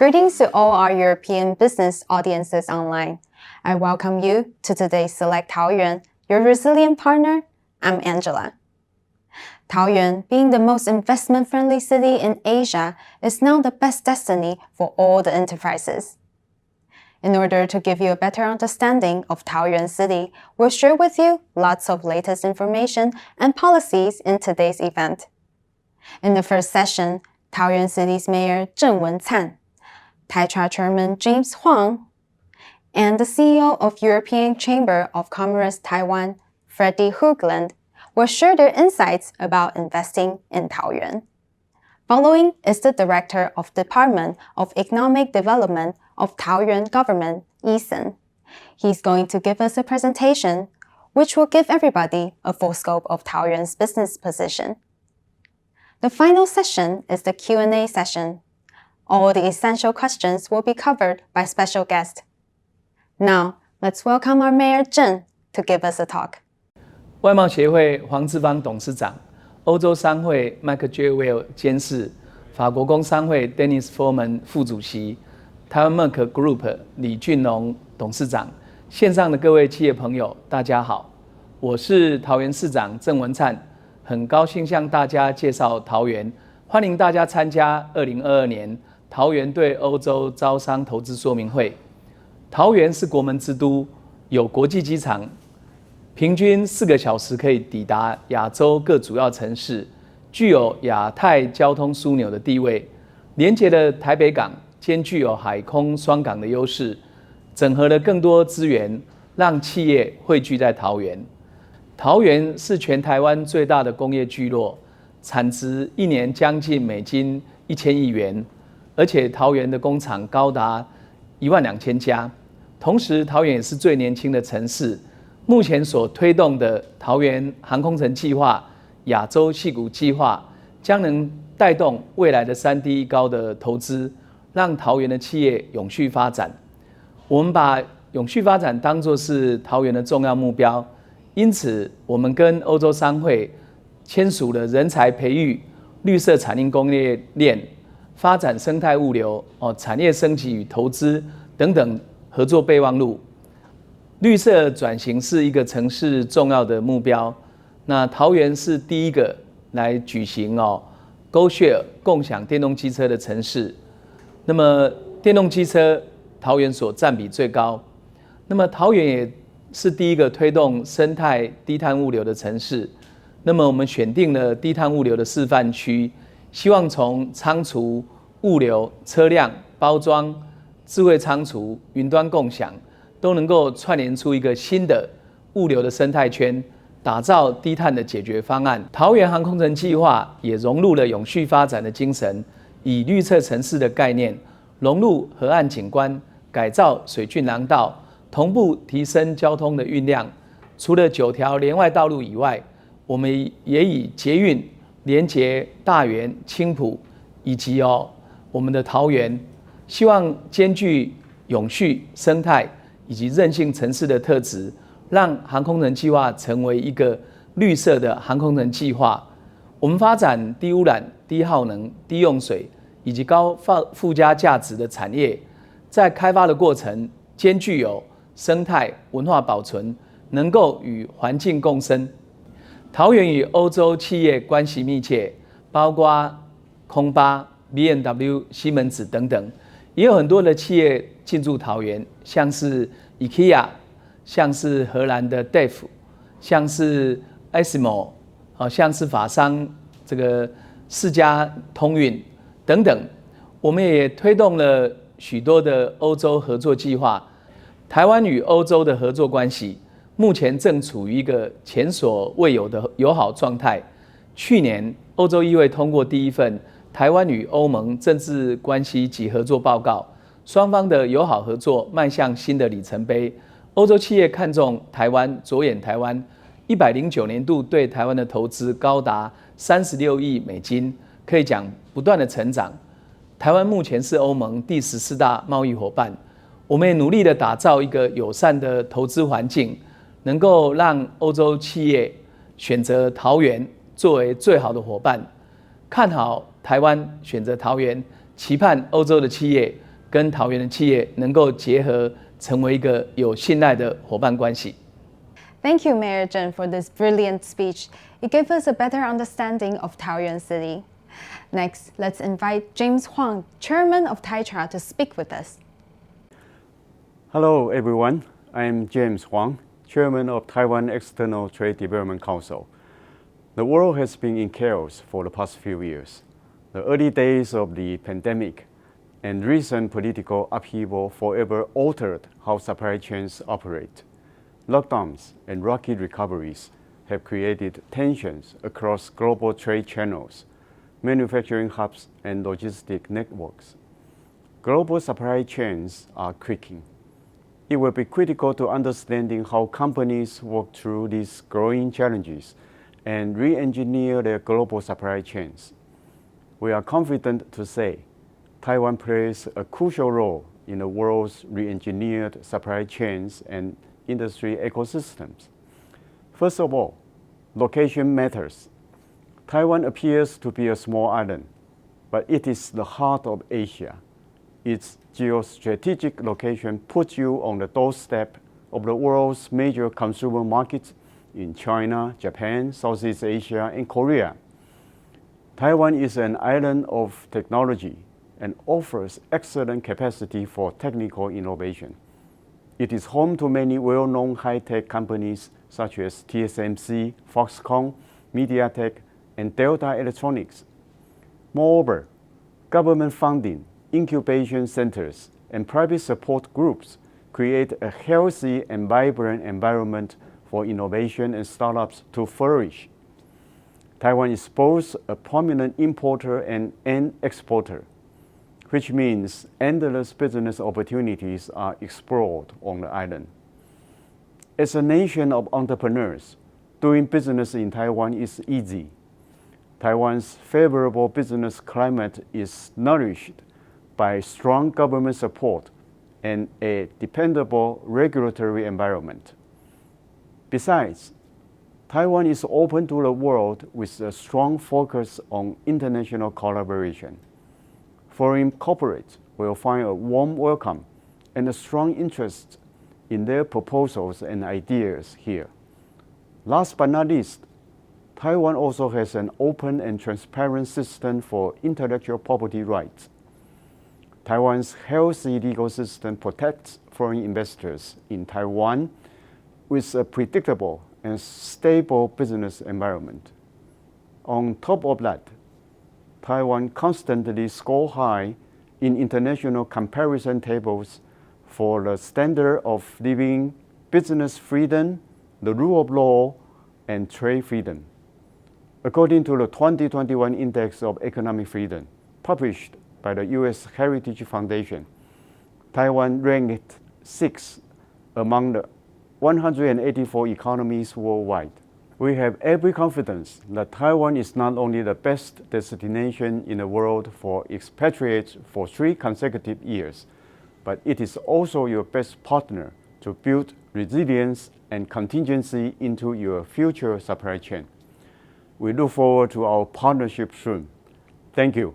Greetings to all our European business audiences online. I welcome you to today's Select Taoyuan, your resilient partner. I'm Angela. Taoyuan, being the most investment-friendly city in Asia, is now the best destiny for all the enterprises. In order to give you a better understanding of Taoyuan City, we'll share with you lots of latest information and policies in today's event. In the first session, Taoyuan City's Mayor Zheng Wen-can, Taiwan Chairman James Huang, and the CEO of European Chamber of Commerce Taiwan, Freddie Hoogland, will share their insights about investing in Taoyuan. Following is the Director of Department of Economic Development of Taoyuan Government, Eason. He's going to give us a presentation, which will give everybody a full scope of Taoyuan's business position. The final session is the Q&A session. All the essential questions will be covered by special guests. Now, let's welcome our Mayor Zheng to give us a talk. 外贸协会黄志芳董事长、欧洲商会麦克 Jewell 监事、法国工商会 Dennis Foreman 副主席、台湾 Merck Group 李俊龙董事长，线上的各位企业朋友，大家好，我是桃园市长郑文灿，很高兴向大家介绍桃园，欢迎大家参加2022年桃园对欧洲招商投资说明会。桃园是国门之都，有国际机场。平均4个小时可以抵达亚洲各主要城市，具有亚太交通枢纽的地位，连接了台北港，兼具有海空双港的优势，整合了更多资源，让企业汇聚在桃园。桃园是全台湾最大的工业聚落，产值1年将近美金1000亿元，而且桃园的工厂高达12000家。同时，桃园也是最年轻的城市。目前所推动的桃园航空城计划、亚洲矽谷计划，将能带动未来的3D 高的投资，让桃园的企业永续发展。我们把永续发展当作是桃园的重要目标，因此我们跟欧洲商会签署了人才培育、绿色产业供应链、发展生态物流、产业升级与投资等等合作备忘录。绿色转型是一个城市重要的目标。那桃园是第一个来举行GoShare 共享电动机车的城市。那么电动机车桃园所占比最高。那么桃园也是第一个推动生态低碳物流的城市。那么我们选定了低碳物流的示范区，希望从仓储、物流、车辆、包装、智慧仓储、云端共享。都能够串联出一个新的物流的生态圈，打造低碳的解决方案。桃园航空城计划也融入了永续发展的精神，以绿色城市的概念，融入河岸景观，改造水郡廊道，同步提升交通的运量。除了9条连外道路以外，我们也以捷运连结大园、青埔以及我们的桃园，希望兼具永续生态以及韧性城市的特质，让航空城计划成为一个绿色的航空城计划。我们发展低污染、低耗能、低用水以及高附加价值的产业，在开发的过程兼具有生态文化保存，能够与环境共生。桃园与欧洲企业关系密切，包括空巴、BMW、西门子等等。也有很多的企业进驻桃园，像是 IKEA， 像是荷兰的 DEF， 像是 Asimo， 像是法商这个世家通运等等。我们也推动了许多的欧洲合作计划。台湾与欧洲的合作关系目前正处于一个前所未有的友好状态。去年，欧洲议会通过第一份台湾与欧盟政治关系及合作报告，双方的友好合作迈向新的里程碑。欧洲企业看重台湾，着眼台湾，109年度对台湾的投资高达36亿美金，可以讲不断的成长。台湾目前是欧盟第14大贸易伙伴，我们也努力的打造一个友善的投资环境，能够让欧洲企业选择桃园作为最好的伙伴。看好台湾，选择桃园，期盼欧洲的企业跟桃园的企业能够结合，成为一个有信赖的伙伴关系。Thank you, Mayor Zheng, for this brilliant speech. It gave us a better understanding of Taoyuan City. Next, let's invite James Huang, Chairman of TaiChar, to speak with us. Hello, everyone. I'm James Huang, Chairman of Taiwan External Trade Development Council. The world has been in chaos for the past few years. The early days of the pandemic and recent political upheaval forever altered how supply chains operate. Lockdowns and rocky recoveries have created tensions across global trade channels, manufacturing hubs, and logistic networks. Global supply chains are creaking. It will be critical to understanding how companies work through these growing challenges and re-engineer their global supply chains. We are confident to say Taiwan plays a crucial role in the world's re-engineered supply chains and industry ecosystems. First of all, location matters. Taiwan appears to be a small island, but it is the heart of Asia. Its geostrategic location puts you on the doorstep of the world's major consumer markets in China, Japan, Southeast Asia, and Korea. Taiwan is an island of technology and offers excellent capacity for technical innovation. It is home to many well-known high-tech companies such as TSMC, Foxconn, MediaTek, and Delta Electronics. Moreover, government funding, incubation centers, and private support groups create a healthy and vibrant environment for innovation and startups to flourish. Taiwan is both a prominent importer and an exporter, which means endless business opportunities are explored on the island. As a nation of entrepreneurs, doing business in Taiwan is easy. Taiwan's favorable business climate is nourished by strong government support and a dependable regulatory environment. Besides, Taiwan is open to the world with a strong focus on international collaboration. Foreign corporates will find a warm welcome and a strong interest in their proposals and ideas here. Last but not least, Taiwan also has an open and transparent system for intellectual property rights. Taiwan's healthy legal system protects foreign investors in Taiwan with a predictable and stable business environment. On top of that, Taiwan constantly scores high in international comparison tables for the standard of living, business freedom, the rule of law, and trade freedom. According to the 2021 Index of Economic Freedom, published by the U.S. Heritage Foundation, Taiwan ranked 6th among the 184 economies worldwide. We have every confidence that Taiwan is not only the best destination in the world for expatriates for 3 consecutive years, but it is also your best partner to build resilience and contingency into your future supply chain. We look forward to our partnership soon. Thank you.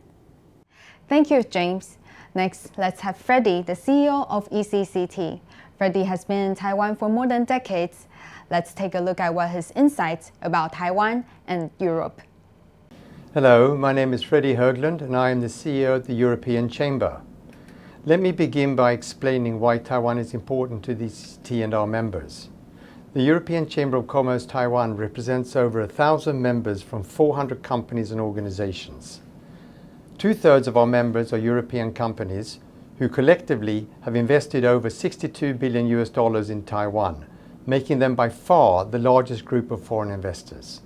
Thank you, James. Next, let's have Freddie, the CEO of ECCT. Freddie has been in Taiwan for more than decades. Let's take a look at what his insights about Taiwan and Europe. Hello, my name is Freddie Höglund and I am the CEO of the European Chamber. Let me begin by explaining why Taiwan is important to the ECCT and our members. The European Chamber of Commerce Taiwan represents over 1,000 members from 400 companies and organizations. 2/3 of our members are European companies who collectively have invested over $62 billion in Taiwan, making them by far the largest group of foreign investors.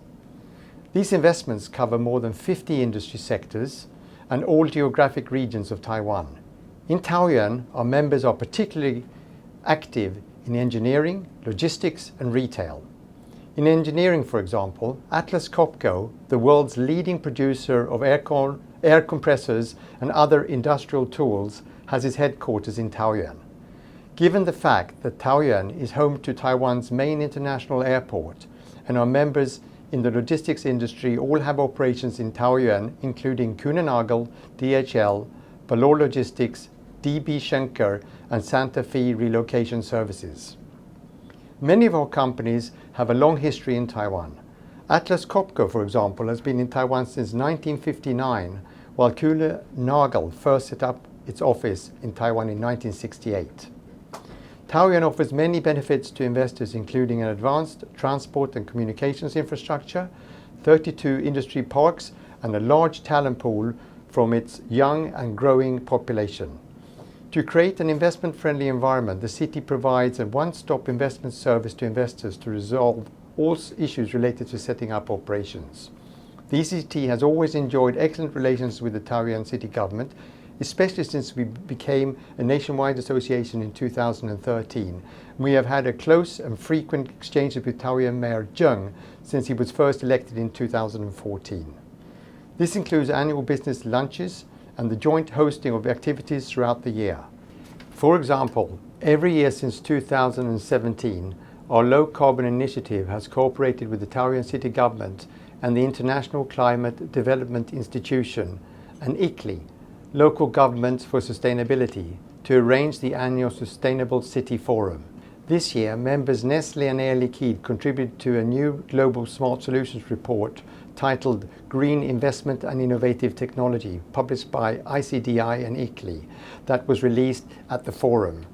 These investments cover more than 50 industry sectors and all geographic regions of Taiwan. In Taoyuan, our members are particularly active in engineering, logistics, and retail. In engineering, for example, Atlas Copco, the world's leading producer of air compressors and other industrial tools, has its headquarters in Taoyuan. Given the fact that Taoyuan is home to Taiwan's main international airport and our members in the logistics industry all have operations in Taoyuan, including Kuehne+Nagel, DHL, Balor Logistics, DB Schenker and Santa Fe relocation services. Many of our companies have a long history in Taiwan. Atlas Copco, for example, has been in Taiwan since 1959, while Kuehne Nagel first set up its office in Taiwan in 1968. Taoyuan offers many benefits to investors, including an advanced transport and communications infrastructure, 32 industry parks, and a large talent pool from its young and growing population. To create an investment-friendly environment, the city provides a one-stop investment service to investors to resolve all issues related to setting up operations. The ECT has always enjoyed excellent relations with the Taoyuan city government, especially since we became a nationwide association in 2013. We have had a close and frequent exchanges with Taoyuan Mayor Zheng since he was first elected in 2014. This includes annual business lunches and the joint hosting of activities throughout the year. For example, every year since 2017, our Low Carbon Initiative has cooperated with the Taoyuan city government and the International Climate Development Institution and ICLEI, Local Governments for Sustainability, to arrange the annual Sustainable City Forum. This year, members Nestle and Air Liquide contributed to a new Global Smart Solutions report titled Green Investment and Innovative Technology, published by ICDI and ICLEI, that was released at the forum.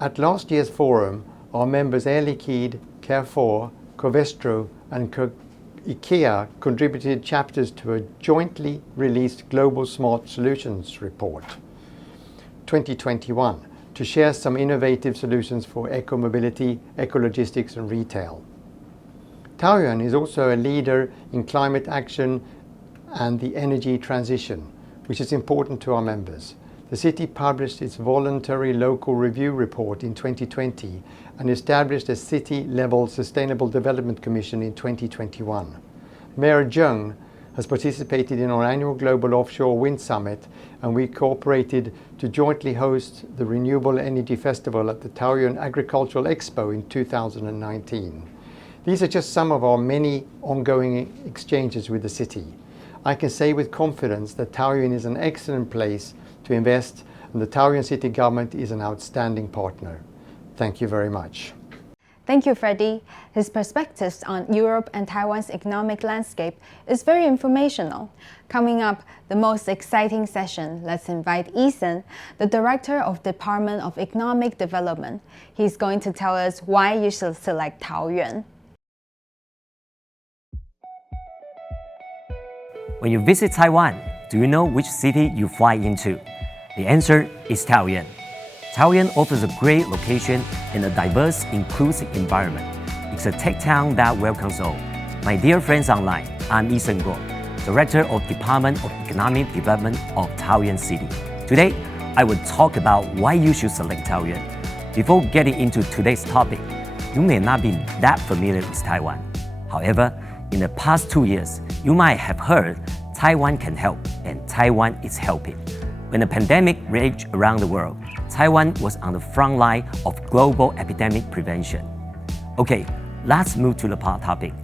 At last year's forum, our members Air Liquide, Carrefour, Covestro and IKEA contributed chapters to a jointly released Global Smart Solutions Report 2021 to share some innovative solutions for eco-mobility, eco-logistics and retail. Taoyuan is also a leader in climate action and the energy transition, which is important to our members. The city published its voluntary local review report in 2020 and established a city-level Sustainable Development Commission in 2021. Mayor Zheng has participated in our annual Global Offshore Wind Summit, and we cooperated to jointly host the Renewable Energy Festival at the Taoyuan Agricultural Expo in 2019. These are just some of our many ongoing exchanges with the city. I can say with confidence that Taoyuan is an excellent place to invest, and the Taoyuan city government is an outstanding partner. Thank you very much. Thank you, Freddie. His perspectives on Europe and Taiwan's economic landscape is very informational. Coming up, the most exciting session, let's invite Ethan, the Director of Department of Economic Development. He's going to tell us why you should select Taoyuan. When you visit Taiwan, do you know which city you fly into? The answer is Taoyuan. Taoyuan offers a great location and a diverse, inclusive environment. It's a tech town that welcomes all. My dear friends online, I'm Ethan Guo, Director of Department of Economic Development of Taoyuan City. Today, I will talk about why you should select Taoyuan. Before getting into today's topic, you may not be that familiar with Taiwan. However, in the past 2 years, you might have heard Taiwan can help and Taiwan is helping. When the pandemic raged around the world, Taiwan was on the front line of global epidemic prevention. Okay, let's move to the topic.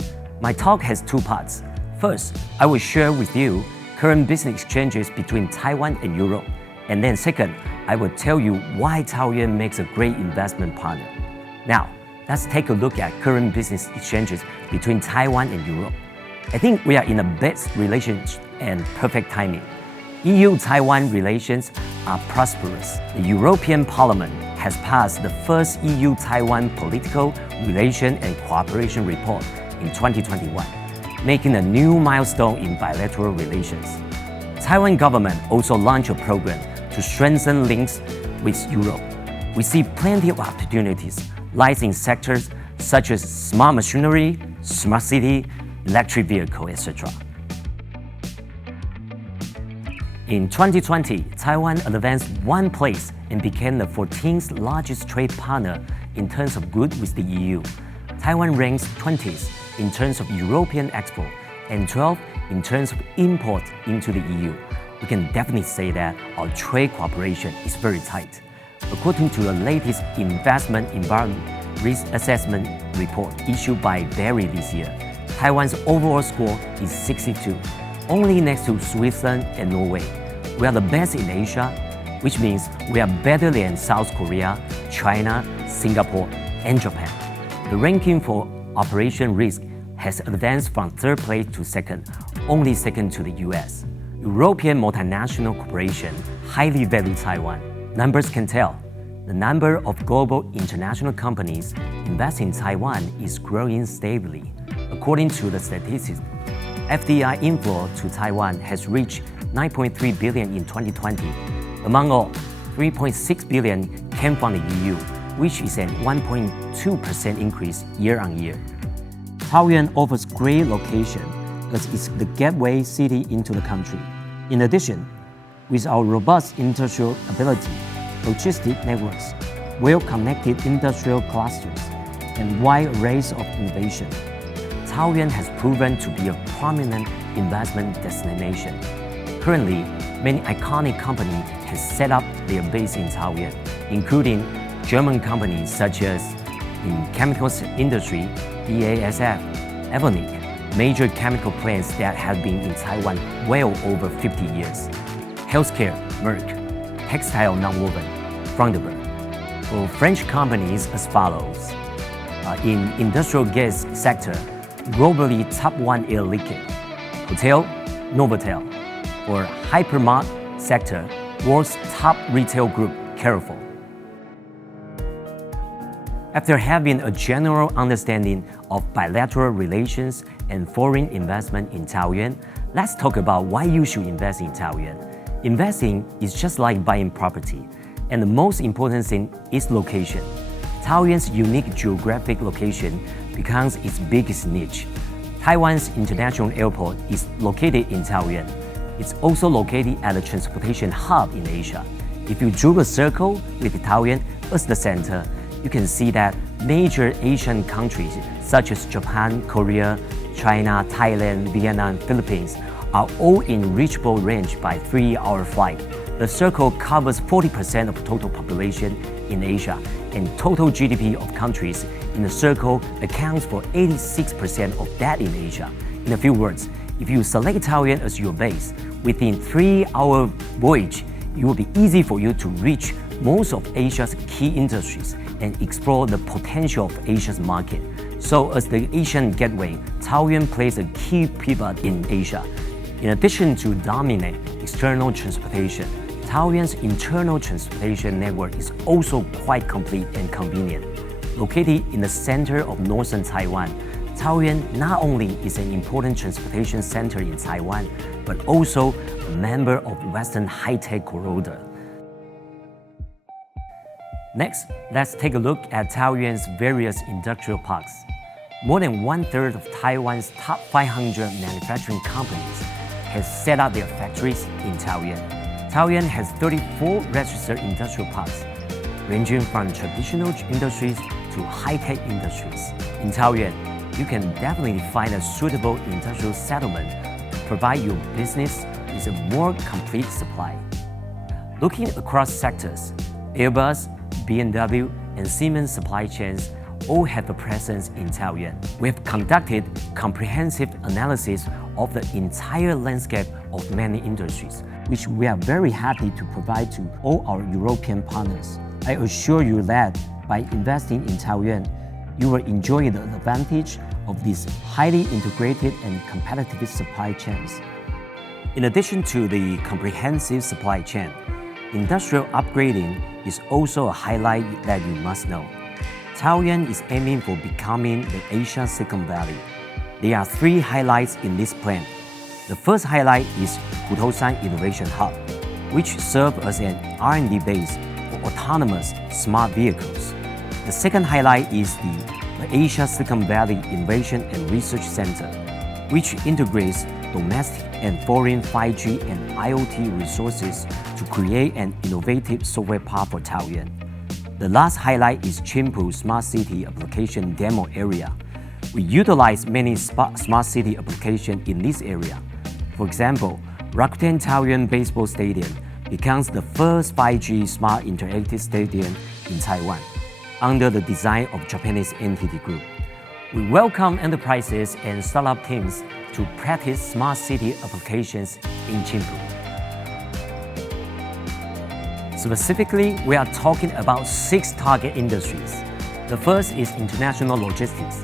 My talk has 2 parts. First, I will share with you current business exchanges between Taiwan and Europe. And then second, I will tell you why Taoyuan makes a great investment partner. Now, let's take a look at current business exchanges between Taiwan and Europe. I think we are in the best relations and perfect timing. EU-Taiwan relations are prosperous. The European Parliament has passed the first EU-Taiwan Political Relation and Cooperation Report in 2021, making a new milestone in bilateral relations. Taiwan government also launched a program to strengthen links with Europe. We see plenty of opportunities lies in sectors such as smart machinery, smart city, electric vehicle, etc. In 2020, Taiwan advanced 1 place and became the 14th largest trade partner in terms of goods with the EU. Taiwan ranks 20th in terms of European export and 12th in terms of import into the EU. We can definitely say that our trade cooperation is very tight. According to the latest Investment Environment Risk Assessment report issued by Berry this year, Taiwan's overall score is 62, only next to Switzerland and Norway. We are the best in Asia, which means we are better than South Korea, China, Singapore, and Japan. The ranking for operation risk has advanced from third place to second, only second to the US. European multinational corporations highly value Taiwan. Numbers can tell. The number of global international companies investing in Taiwan is growing stably. According to the statistics, FDI inflow to Taiwan has reached 9.3 billion in 2020. Among all, 3.6 billion came from the EU, which is a 1.2% increase year on year. Taoyuan offers great location as it's the gateway city into the country. In addition, with our robust industrial ability, logistic networks, well-connected industrial clusters, and wide arrays of innovation, Taoyuan has proven to be a prominent investment destination. Currently, many iconic companies have set up their base in Taoyuan, including German companies such as in chemicals industry, BASF, Evonik, major chemical plants that have been in Taiwan well over 50 years. Healthcare, Merck, textile nonwoven, Fronderberg. For French companies as follows. In industrial gas sector, globally top 1 Air Liquide. Hotel, Novotel. For hypermart sector, world's top retail group, Carrefour. After having a general understanding of bilateral relations and foreign investment in Taoyuan, let's talk about why you should invest in Taoyuan. Investing is just like buying property, and the most important thing is location. Taoyuan's unique geographic location becomes its biggest niche. Taiwan's international airport is located in Taoyuan. It's also located at a transportation hub in Asia. If you drew a circle with Taoyuan as the center, you can see that major Asian countries such as Japan, Korea, China, Thailand, Vietnam, Philippines are all in reachable range by 3-hour flight. The circle covers 40% of total population in Asia, and total GDP of countries in the circle accounts for 86% of that in Asia. In a few words, if you select Taoyuan as your base, within 3-hour voyage, it will be easy for you to reach most of Asia's key industries and explore the potential of Asia's market. So as the Asian gateway, Taoyuan plays a key pivot in Asia. In addition to dominate external transportation, Taoyuan's internal transportation network is also quite complete and convenient. Located in the center of northern Taiwan, Taoyuan not only is an important transportation center in Taiwan, but also a member of Western high-tech corridor. Next, let's take a look at Taoyuan's various industrial parks. More than 1/3 of Taiwan's top 500 manufacturing companies have set up their factories in Taoyuan. Taoyuan has 34 registered industrial parks, ranging from traditional industries to high-tech industries. In Taoyuan, you can definitely find a suitable industrial settlement to provide your business with a more complete supply. Looking across sectors, Airbus, BMW, and Siemens supply chains all have a presence in Taoyuan. We have conducted comprehensive analysis of the entire landscape of many industries, which we are very happy to provide to all our European partners. I assure you that by investing in Taoyuan, you will enjoy the advantage of these highly integrated and competitive supply chains. In addition to the comprehensive supply chain, industrial upgrading is also a highlight that you must know. Taoyuan is aiming for becoming the Asian Silicon Valley. There are 3 highlights in this plan. The first highlight is Hutousan Innovation Hub, which serves as an R&D base for autonomous smart vehicles. The second highlight is the Asia Silicon Valley Innovation and Research Center, which integrates domestic and foreign 5G and IoT resources to create an innovative software park for Taoyuan. The last highlight is Chimpu Smart City Application Demo Area. We utilize many smart city applications in this area. For example, Rakuten Taoyuan Baseball Stadium becomes the first 5G smart interactive stadium in Taiwan, under the design of Japanese NTT Group. We welcome enterprises and startup teams to practice smart city applications in Chimpu. Specifically, we are talking about 6 target industries. The first is international logistics.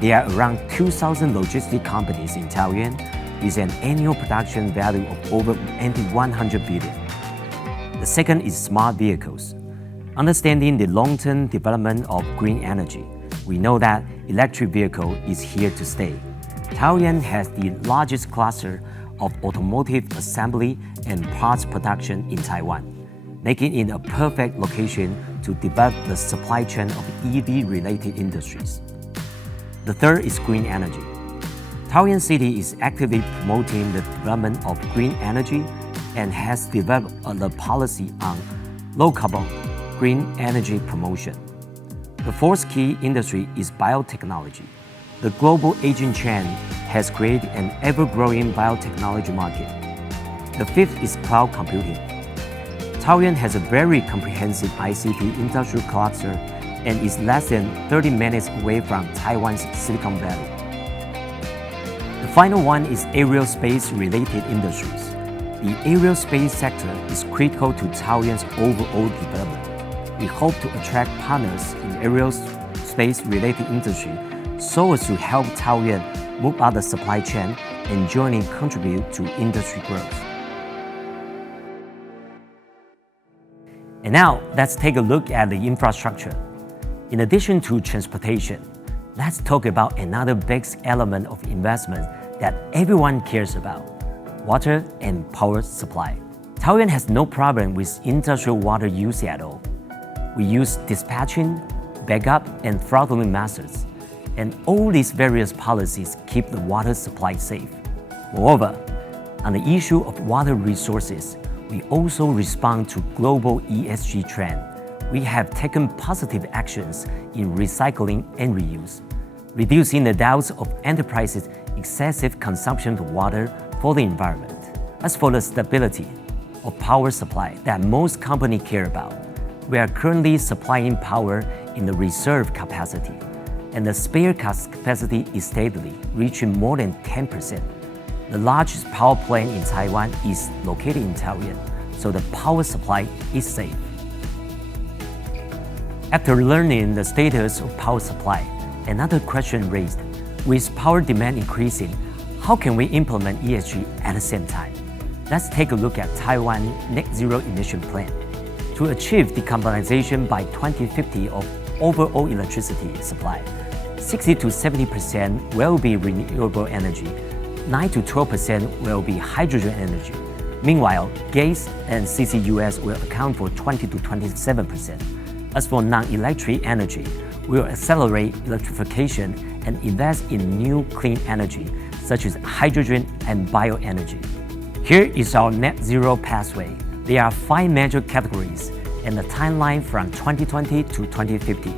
There are around 2,000 logistic companies in Taoyuan with an annual production value of over 100 billion. The second is smart vehicles. Understanding the long-term development of green energy, we know that electric vehicle is here to stay. Taoyuan has the largest cluster of automotive assembly and parts production in Taiwan, making it a perfect location to develop the supply chain of EV-related industries. The third is green energy. Taoyuan City is actively promoting the development of green energy and has developed a policy on low-carbon green energy promotion. The fourth key industry is biotechnology. The global aging trend has created an ever-growing biotechnology market. The fifth is cloud computing. Taoyuan has a very comprehensive ICT industrial cluster and is less than 30 minutes away from Taiwan's Silicon Valley. The final one is aerospace-related industries. The aerospace sector is critical to Taoyuan's overall development. We hope to attract partners in aerospace-related industry so as to help Taoyuan move up the supply chain and jointly contribute to industry growth. And now, let's take a look at the infrastructure. In addition to transportation, let's talk about another big element of investment that everyone cares about: water and power supply. Taoyuan has no problem with industrial water use at all. We use dispatching, backup, and throttling methods, and all these various policies keep the water supply safe. Moreover, on the issue of water resources, we also respond to global ESG trend. We have taken positive actions in recycling and reuse, reducing the doubts of enterprises' excessive consumption of water for the environment. As for the stability of power supply that most companies care about, we are currently supplying power in the reserve capacity, and the spare capacity is steadily reaching more than 10%. The largest power plant in Taiwan is located in Taoyuan, so the power supply is safe. After learning the status of power supply, another question raised: with power demand increasing, how can we implement ESG at the same time? Let's take a look at Taiwan's net zero emission plan. To achieve decarbonization by 2050 of overall electricity supply, 60 to 70% will be renewable energy, 9 to 12% will be hydrogen energy. Meanwhile, gas and CCUS will account for 20 to 27%. As for non-electric energy, we will accelerate electrification and invest in new clean energy, such as hydrogen and bioenergy. Here is our net zero pathway. There are 5 major categories and the timeline from 2020 to 2050.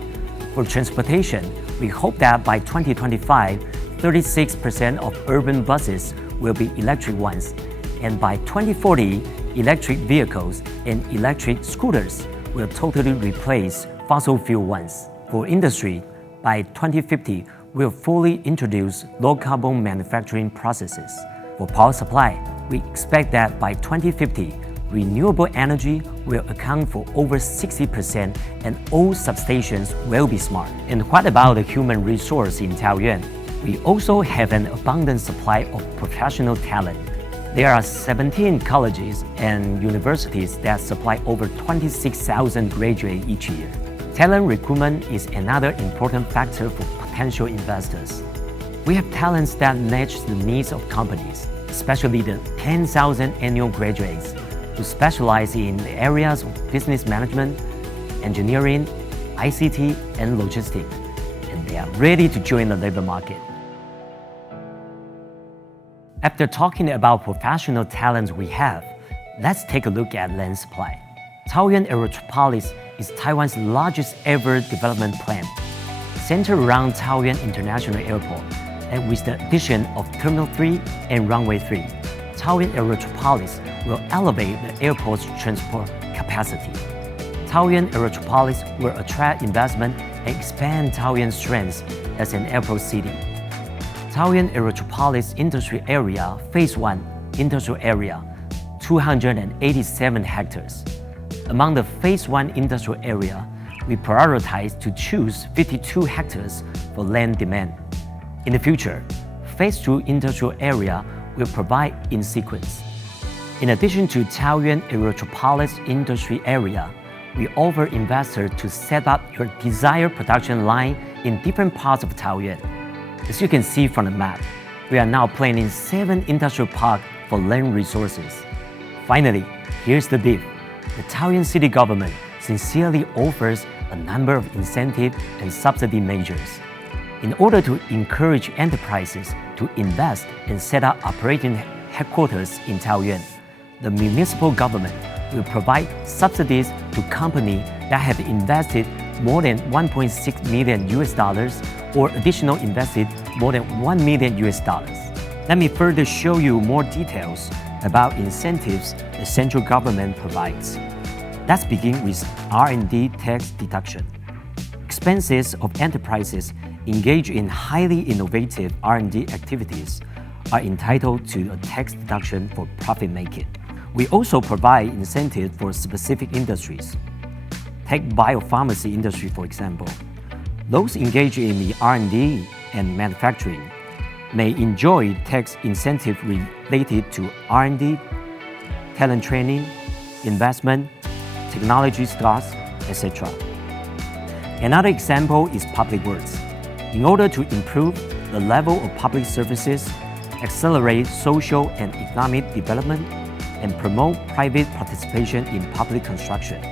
For transportation, we hope that by 2025, 36% of urban buses will be electric ones, and by 2040, electric vehicles and electric scooters will totally replace fossil fuel ones. For industry, by 2050, we'll fully introduce low-carbon manufacturing processes. For power supply, we expect that by 2050, renewable energy will account for over 60% and all substations will be smart. And what about the human resource in Taoyuan? We also have an abundant supply of professional talent. There are 17 colleges and universities that supply over 26,000 graduates each year. Talent recruitment is another important factor for potential investors. We have talents that match the needs of companies, especially the 10,000 annual graduates who specialize in the areas of business management, engineering, ICT, and logistics, and they are ready to join the labor market. After talking about professional talents we have, let's take a look at land supply. Taoyuan Aerotropolis is Taiwan's largest ever development plan, centered around Taoyuan International Airport, and with the addition of Terminal 3 and Runway 3, Taoyuan Aerotropolis will elevate the airport's transport capacity. Taoyuan Aerotropolis will attract investment and expand Taoyuan's strengths as an airport city. Taoyuan Aerotropolis Industry Area Phase 1 Industrial Area, 287 hectares. Among the Phase 1 industrial area, we prioritize to choose 52 hectares for land demand. In the future, Phase 2 industrial area will provide in sequence. In addition to Taoyuan Aerotropolis industry area, we offer investors to set up your desired production line in different parts of Taoyuan. As you can see from the map, we are now planning 7 industrial parks for land resources. Finally, here's the deal. The Taoyuan city government sincerely offers a number of incentive and subsidy measures. In order to encourage enterprises to invest and set up operating headquarters in Taoyuan, the municipal government will provide subsidies to companies that have invested more than 1.6 million US dollars or additional invested more than 1 million US dollars. Let me further show you more details about incentives the central government provides. Let's begin with R&D tax deduction. Expenses of enterprises engaged in highly innovative R&D activities are entitled to a tax deduction for profit making. We also provide incentives for specific industries. Take biopharmacy industry, for example. Those engaged in the R&D and manufacturing may enjoy tax incentive related to R&D, talent training, investment, technology stocks, etc. Another example is public works. In order to improve the level of public services, accelerate social and economic development, and promote private participation in public construction,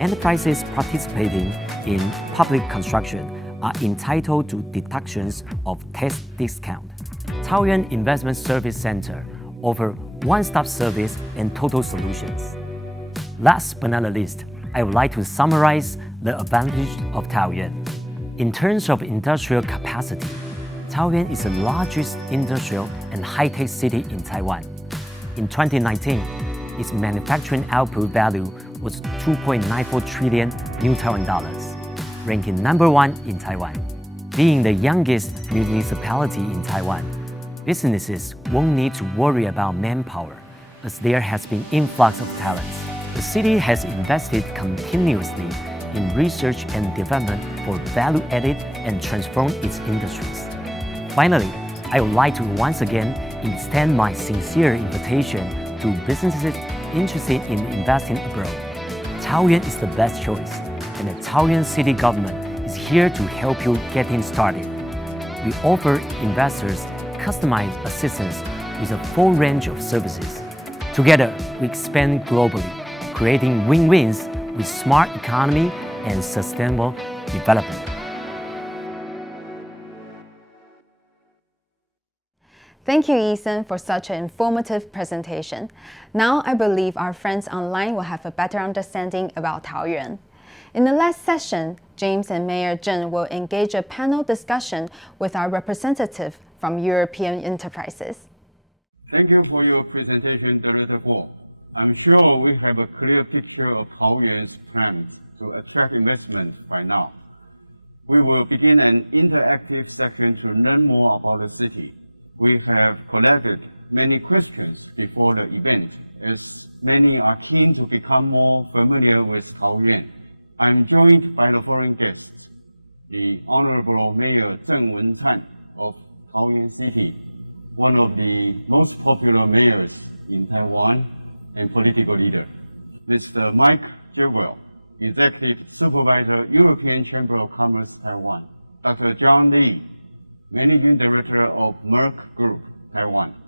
enterprises participating in public construction are entitled to deductions of tax discount. Taoyuan Investment Service Center offers one-stop service and total solutions. Last but not least, I would like to summarize the advantage of Taoyuan. In terms of industrial capacity, Taoyuan is the largest industrial and high-tech city in Taiwan. In 2019, its manufacturing output value was 2.94 trillion new Taiwan dollars, ranking number 1 in Taiwan. Being the youngest municipality in Taiwan, businesses won't need to worry about manpower as there has been influx of talents. The city has invested continuously in research and development for value-added and transform its industries. Finally, I would like to once again extend my sincere invitation to businesses interested in investing abroad. Taoyuan is the best choice, and the Taoyuan city government is here to help you getting started. We offer investors customized assistance with a full range of services. Together, we expand globally, creating win-wins with smart economy and sustainable development. Thank you, Ethan, for such an informative presentation. Now I believe our friends online will have a better understanding about Taoyuan. In the last session, James and Mayor Zheng will engage a panel discussion with our representative from European enterprises. Thank you for your presentation, Director Guo. I'm sure we have a clear picture of Taoyuan's plans to attract investment by now. We will begin an interactive section to learn more about the city. We have collected many questions before the event, as many are keen to become more familiar with Taoyuan. I'm joined by the foreign guests, the Honorable Mayor Zheng Wen-Chan of Taoyuan City, one of the most popular mayors in Taiwan and political leader, Mr. Mike Jewell, Executive Supervisor, European Chamber of Commerce, Taiwan, Dr. John Lee, Managing Director of Merck Group, Taiwan,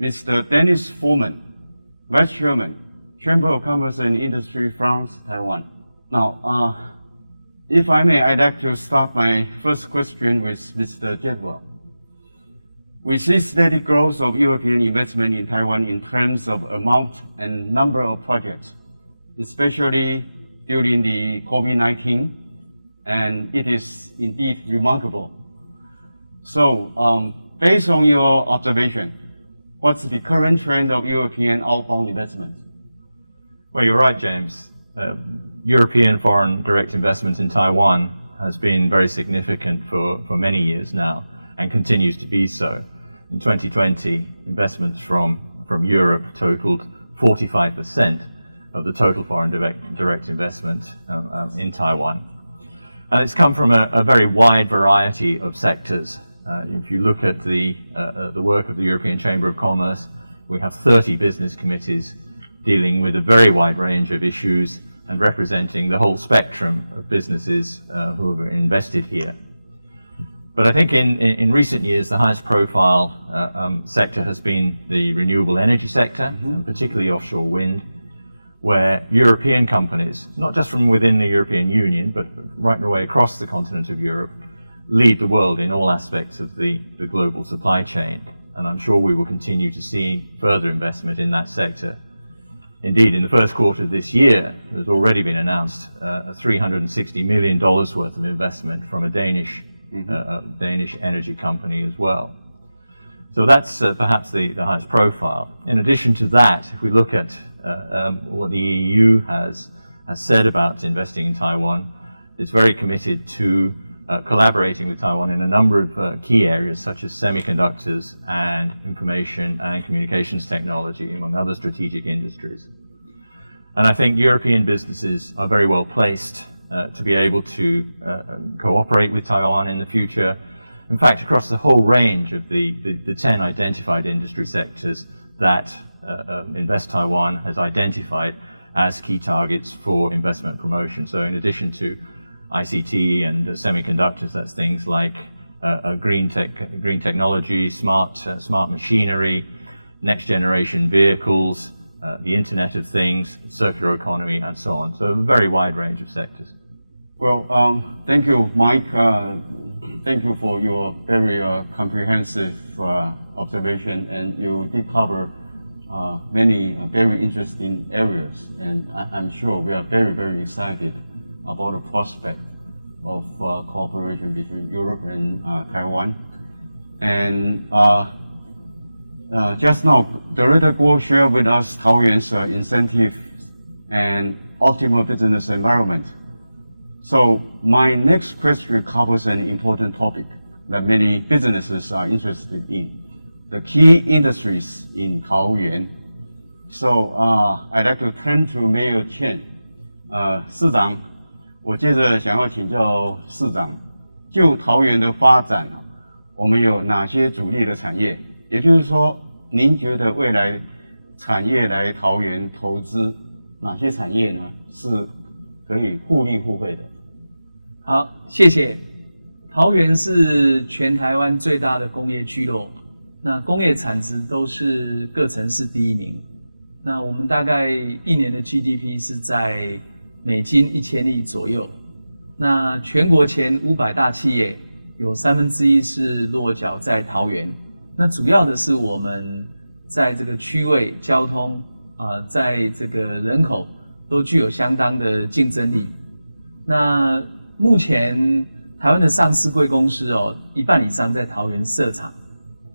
Mr. Dennis Foreman, Vice Chairman, Chamber of Commerce and Industry, France, Taiwan. Now, if I may, I'd like to start my first question with Mr. Jewell. We see steady growth of European investment in Taiwan in terms of amount and number of projects, especially during the COVID-19, and it is indeed remarkable. So, based on your observation, what's the current trend of European outbound investment? Well, you're right, James. European foreign direct investment in Taiwan has been very significant for many years now and continues to be so. In 2020, investments from Europe totaled 45% of the total foreign direct investment in Taiwan. And it's come from a very wide variety of sectors. If you look at the work of the European Chamber of Commerce, we have 30 business committees dealing with a very wide range of issues and representing the whole spectrum of businesses who have invested here. But I think in recent years, the highest profile sector has been the renewable energy sector, and particularly offshore wind, where European companies, not just from within the European Union, but right away across the continent of Europe, lead the world in all aspects of the global supply chain. And I'm sure we will continue to see further investment in that sector. Indeed, in the first quarter of this year, there's already been announced a $360 million worth of investment from a Danish energy company as well. So that's perhaps the highest profile. In addition to that, if we look at what the EU has said about investing in Taiwan, it's very committed to collaborating with Taiwan in a number of key areas such as semiconductors and information and communications technology, among other strategic industries. And I think European businesses are very well placed to be able to cooperate with Taiwan in the future. In fact, across the whole range of the 10 identified industry sectors that Invest Taiwan has identified as key targets for investment promotion. So in addition to ICT and semiconductors, that's things like green technology, smart machinery, next generation vehicles, the Internet of Things, circular economy, and so on. So a very wide range of sectors. Well, thank you, Mike. Thank you for your very comprehensive observation, and you did cover many very interesting areas. And I'm sure we are very, very excited about the prospect of cooperation between Europe and Taiwan. And just now, Director Guo shared with us Taoyuan's incentives and optimal business environment. So my next question covers an important topic that many businesses are interested in, the key industries in Taoyuan. So I'd like to turn to Mayor Chen. 市长，我接着想要请教市长，就桃园的发展，我们有哪些主力的产业？也就是说，您觉得未来产业来桃园投资，哪些产业呢是可以互利互惠的？好，谢谢。桃园是全台湾最大的工业聚落，那工业产值都是各城市第一名。那我们大概一年的 GDP 是在美金1000亿左右。那全国前500大企业有1/3是落脚在桃园。那主要的是我们在这个区位、交通在这个人口都具有相当的竞争力。那目前台湾的上市贵公司一半以上在桃园设厂。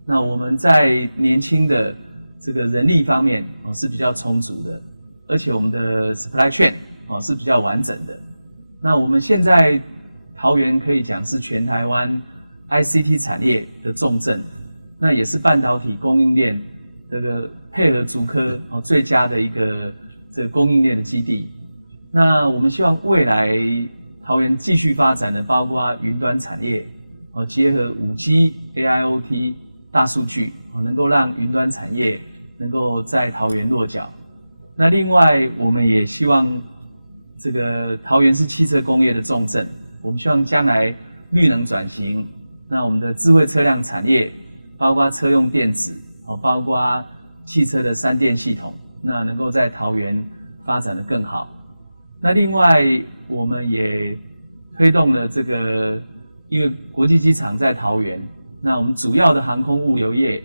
那我们在年轻的这个人力方面是比较充足的，而且我们的 supply chain 是比较完整的。那我们现在桃园可以讲是全台湾 ICT 产业的重镇，那也是半导体供应链这个配合竹科最佳的一个这个供应链的基地。那我们希望未来桃园继续发展的包括云端产业结合 5G、AIoT、大数据能够让云端产业能够在桃园落脚。那另外我们也希望这个桃园是汽车工业的重镇，我们希望将来绿能转型，那我们的智慧车辆产业包括车用电子包括汽车的3电系统，那能够在桃园发展得更好。那另外我们也推动了这个，因为国际机场在桃园，那我们主要的航空物流业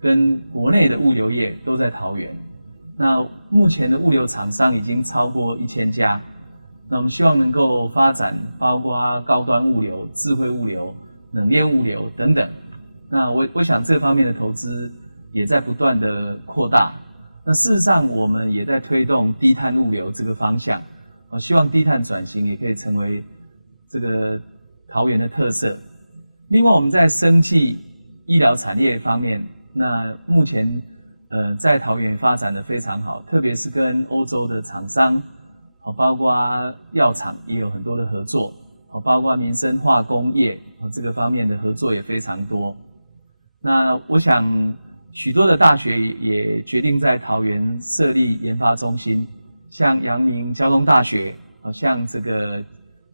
跟国内的物流业都在桃园。那目前的物流厂商已经超过1000家。那我们希望能够发展包括高端物流、智慧物流、冷链物流等等。那我想这方面的投资也在不断的扩大。那事实上我们也在推动低碳物流这个方向，希望低碳转型也可以成为这个桃园的特色。另外我们在生技医疗产业方面，那目前在桃园发展得非常好，特别是跟欧洲的厂商，包括药厂也有很多的合作，包括民生化工业这个方面的合作也非常多。那我想许多的大学也决定在桃园设立研发中心，像阳明交通大学，像这个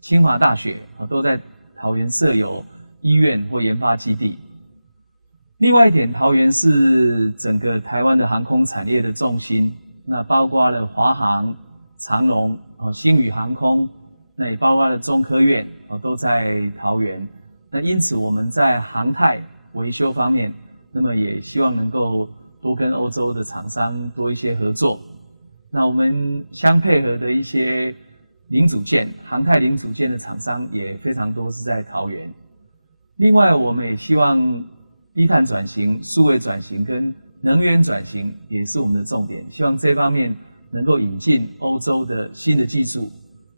清华大学都在桃园设有医院或研发基地。另外一点，桃园是整个台湾的航空产业的重心，那包括了华航、长荣、星宇航空，那也包括了中科院都在桃园。那因此我们在航太维修方面，那么也希望能够多跟欧洲的厂商多一些合作。那我们相配合的一些零组件、航太零组件的厂商也非常多，是在桃园。另外，我们也希望低碳转型、数位转型跟能源转型也是我们的重点，希望这方面能够引进欧洲的新的技术，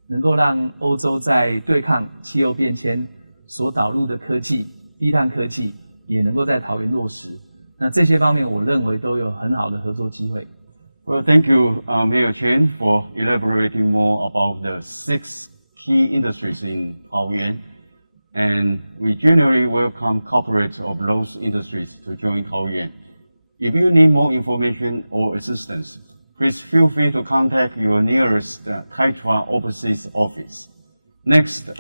能够让欧洲在对抗气候变迁所导入的科技、低碳科技也能够在桃园落实。那这些方面，我认为都有很好的合作机会。Well, thank you, Mayor Chen, for elaborating more about the 6 key industries in Taoyuan. And we generally welcome corporates of those industries to join Taoyuan. If you need more information or assistance, please feel free to contact your nearest Taiwan overseas office. Next,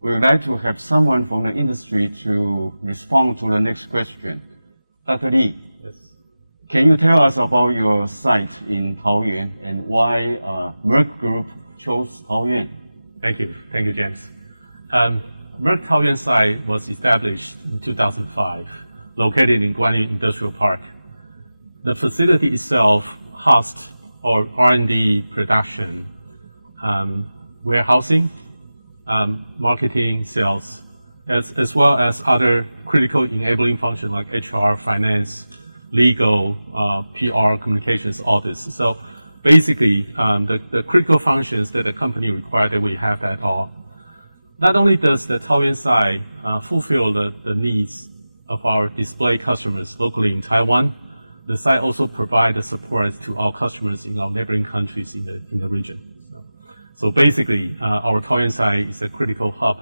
we would like to have someone from the industry to respond to the next question. Dr. Li, Yes. can you tell us about your site in Taoyuan and why Merck Group chose Taoyuan? Thank you, James. Merck Taoyuan site was established in 2005, located in Guanyu Industrial Park. The facility itself housed our R&D production, warehousing, marketing, sales, as well as other critical enabling functions like HR, finance, legal, PR, communications, all this. So basically, the critical functions that the company required, that we have that all. Not only does the Taoyuan site fulfill the needs of our display customers locally in Taiwan, the site also provides the support to our customers in our neighboring countries in the region. So basically, our Taoyuan site is a critical hub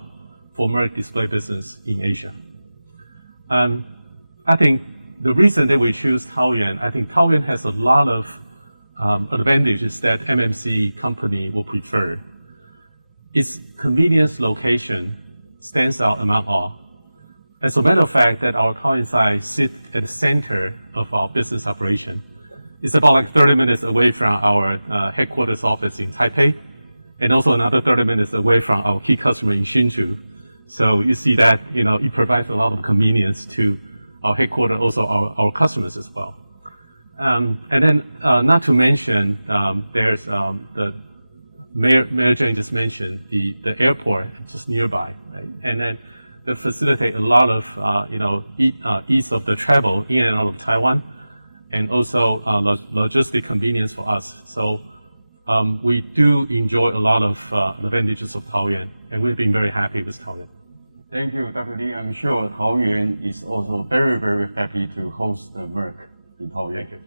for Merck display business in Asia. I think the reason that we choose Taoyuan, I think Taoyuan has a lot of advantages that MMC company will prefer. Its convenience location stands out among all. As a matter of fact, that our Taoyuan site sits at the center of our business operation. It's about like 30 minutes away from our headquarters office in Taipei, and also another 30 minutes away from our key customer in Hsinchu. So you see that, it provides a lot of convenience to our headquarters, also our customers as well. And then, not to mention, there's the Mayor Jane just mentioned the airport just nearby, right? And then that facilitate a lot of ease of the travel in and out of Taiwan, and also logistic convenience for us. So we do enjoy a lot of advantages of Taoyuan, and we've been very happy with Taoyuan. Thank you, Dr. Li. I'm sure Taoyuan is also very, very happy to host the Merck in Taoyuan. Thank you.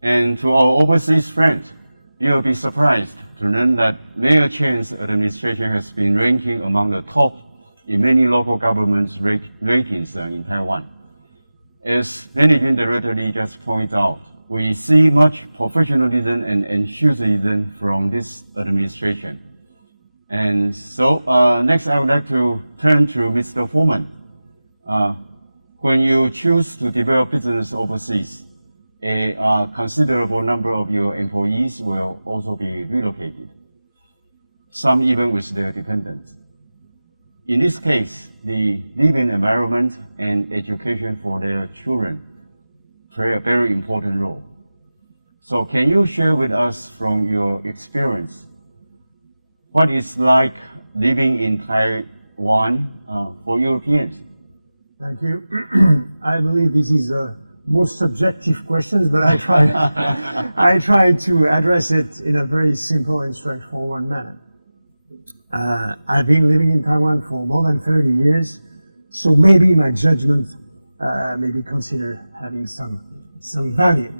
And to our overseas friends, you'll be surprised to learn that Mayor Chen's administration has been ranking among the top in many local governments' ratings in Taiwan. As Managing Director Li just pointed out, we see much professionalism and enthusiasm from this administration. And so next I would like to turn to Mr. Foreman. When you choose to develop business overseas, a considerable number of your employees will also be relocated, some even with their dependents. In this case, the living environment and education for their children play a very important role. So can you share with us from your experience what it's like living in Taiwan for Europeans? Thank you. I believe this is most subjective questions, but I try to address it in a very simple and straightforward manner. I've been living in Taiwan for more than 30 years, so maybe my judgment maybe consider having some some value,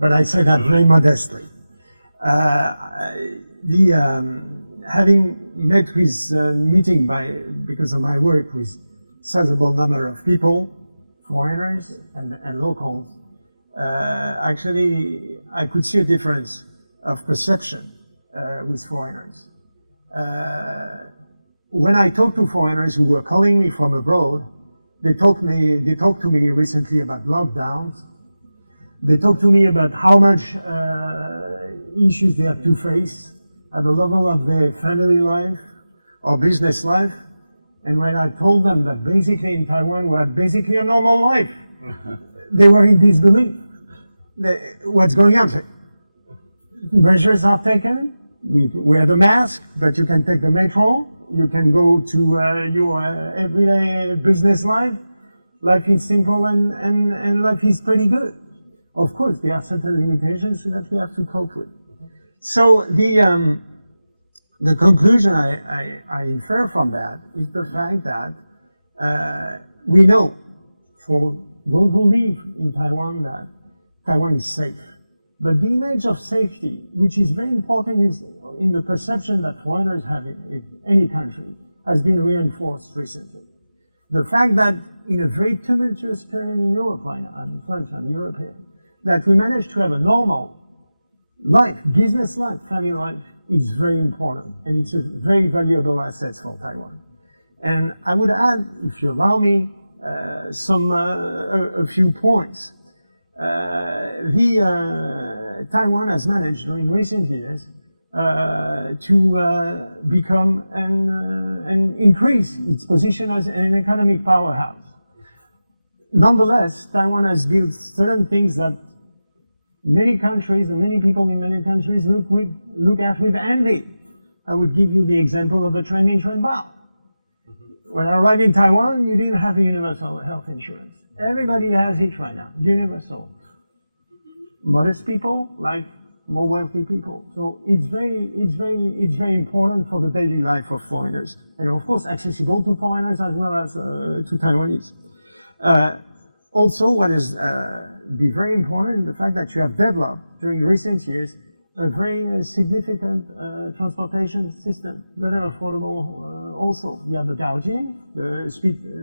but I say that very modestly. Having met with meeting because of my work with sizable number of people, foreigners and locals, actually I could see a difference of perception with foreigners. When I talk to foreigners who were calling me from abroad, they talked to me recently about lockdowns. They talked to me about how much issues they have to face at the level of their family life or business life. And when I told them that basically in Taiwan we had basically a normal life, they were in disbelief. What's going on? Measures are taken. We wear the mask, but you can take the metro. You can go to your everyday business life. Life is simple and life is pretty good. Of course, there are certain limitations that we have to cope with. So the conclusion I infer from that is the fact that we know for those who live in Taiwan that Taiwan is safe. But the image of safety, which is very important in the perception that foreigners have in any country, has been reinforced recently. The fact that in a very tumultuous period in Europe right now, I'm French, I'm European, that we managed to have a normal life, business life, family life, is very important, and it's a very valuable asset for Taiwan. And I would add, if you allow me, a few points. Taiwan has managed during recent years to become and increase its position as an economic powerhouse. Nonetheless, Taiwan has built certain things that many countries and many people in many countries look at with envy. I would give you the example of the train in Bao. When I arrived in Taiwan, you didn't have a universal health insurance. Everybody has it right now, universal. Modest people like more wealthy people. So it's very important for the daily life of foreigners, and of course accessible to foreigners as well as to Taiwanese. Also, what is be very important is the fact that you have developed during recent years a very significant transportation system, very affordable. Also, you have the Gaojin, the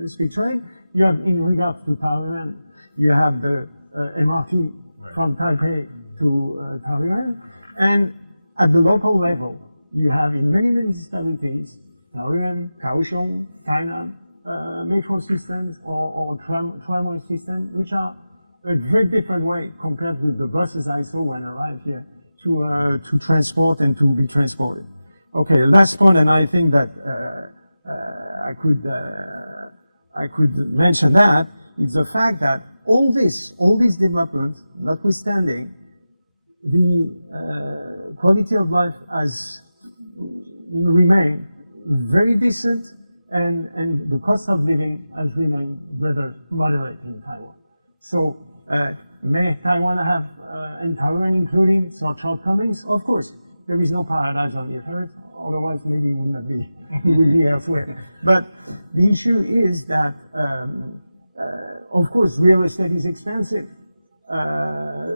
speed train. You have, in regards to Taoyuan, you have the MRT from Taipei to Taoyuan, and at the local level, you have in many municipalities, Taoyuan, Kaohsiung, Tainan, metro systems or tramway systems, which are a very different way compared with the buses I saw when I arrived here to transport and to be transported. Okay, last point, and I think that I could mention that, is the fact that all this development, notwithstanding, the quality of life has remained very decent, and the cost of living has remained rather moderate in Taiwan. So may Taiwan have, and Taiwan including, some shortcomings? Of course, there is no paradise on the earth, otherwise maybe it would not be, it would be elsewhere. But the issue is that, of course, real estate is expensive.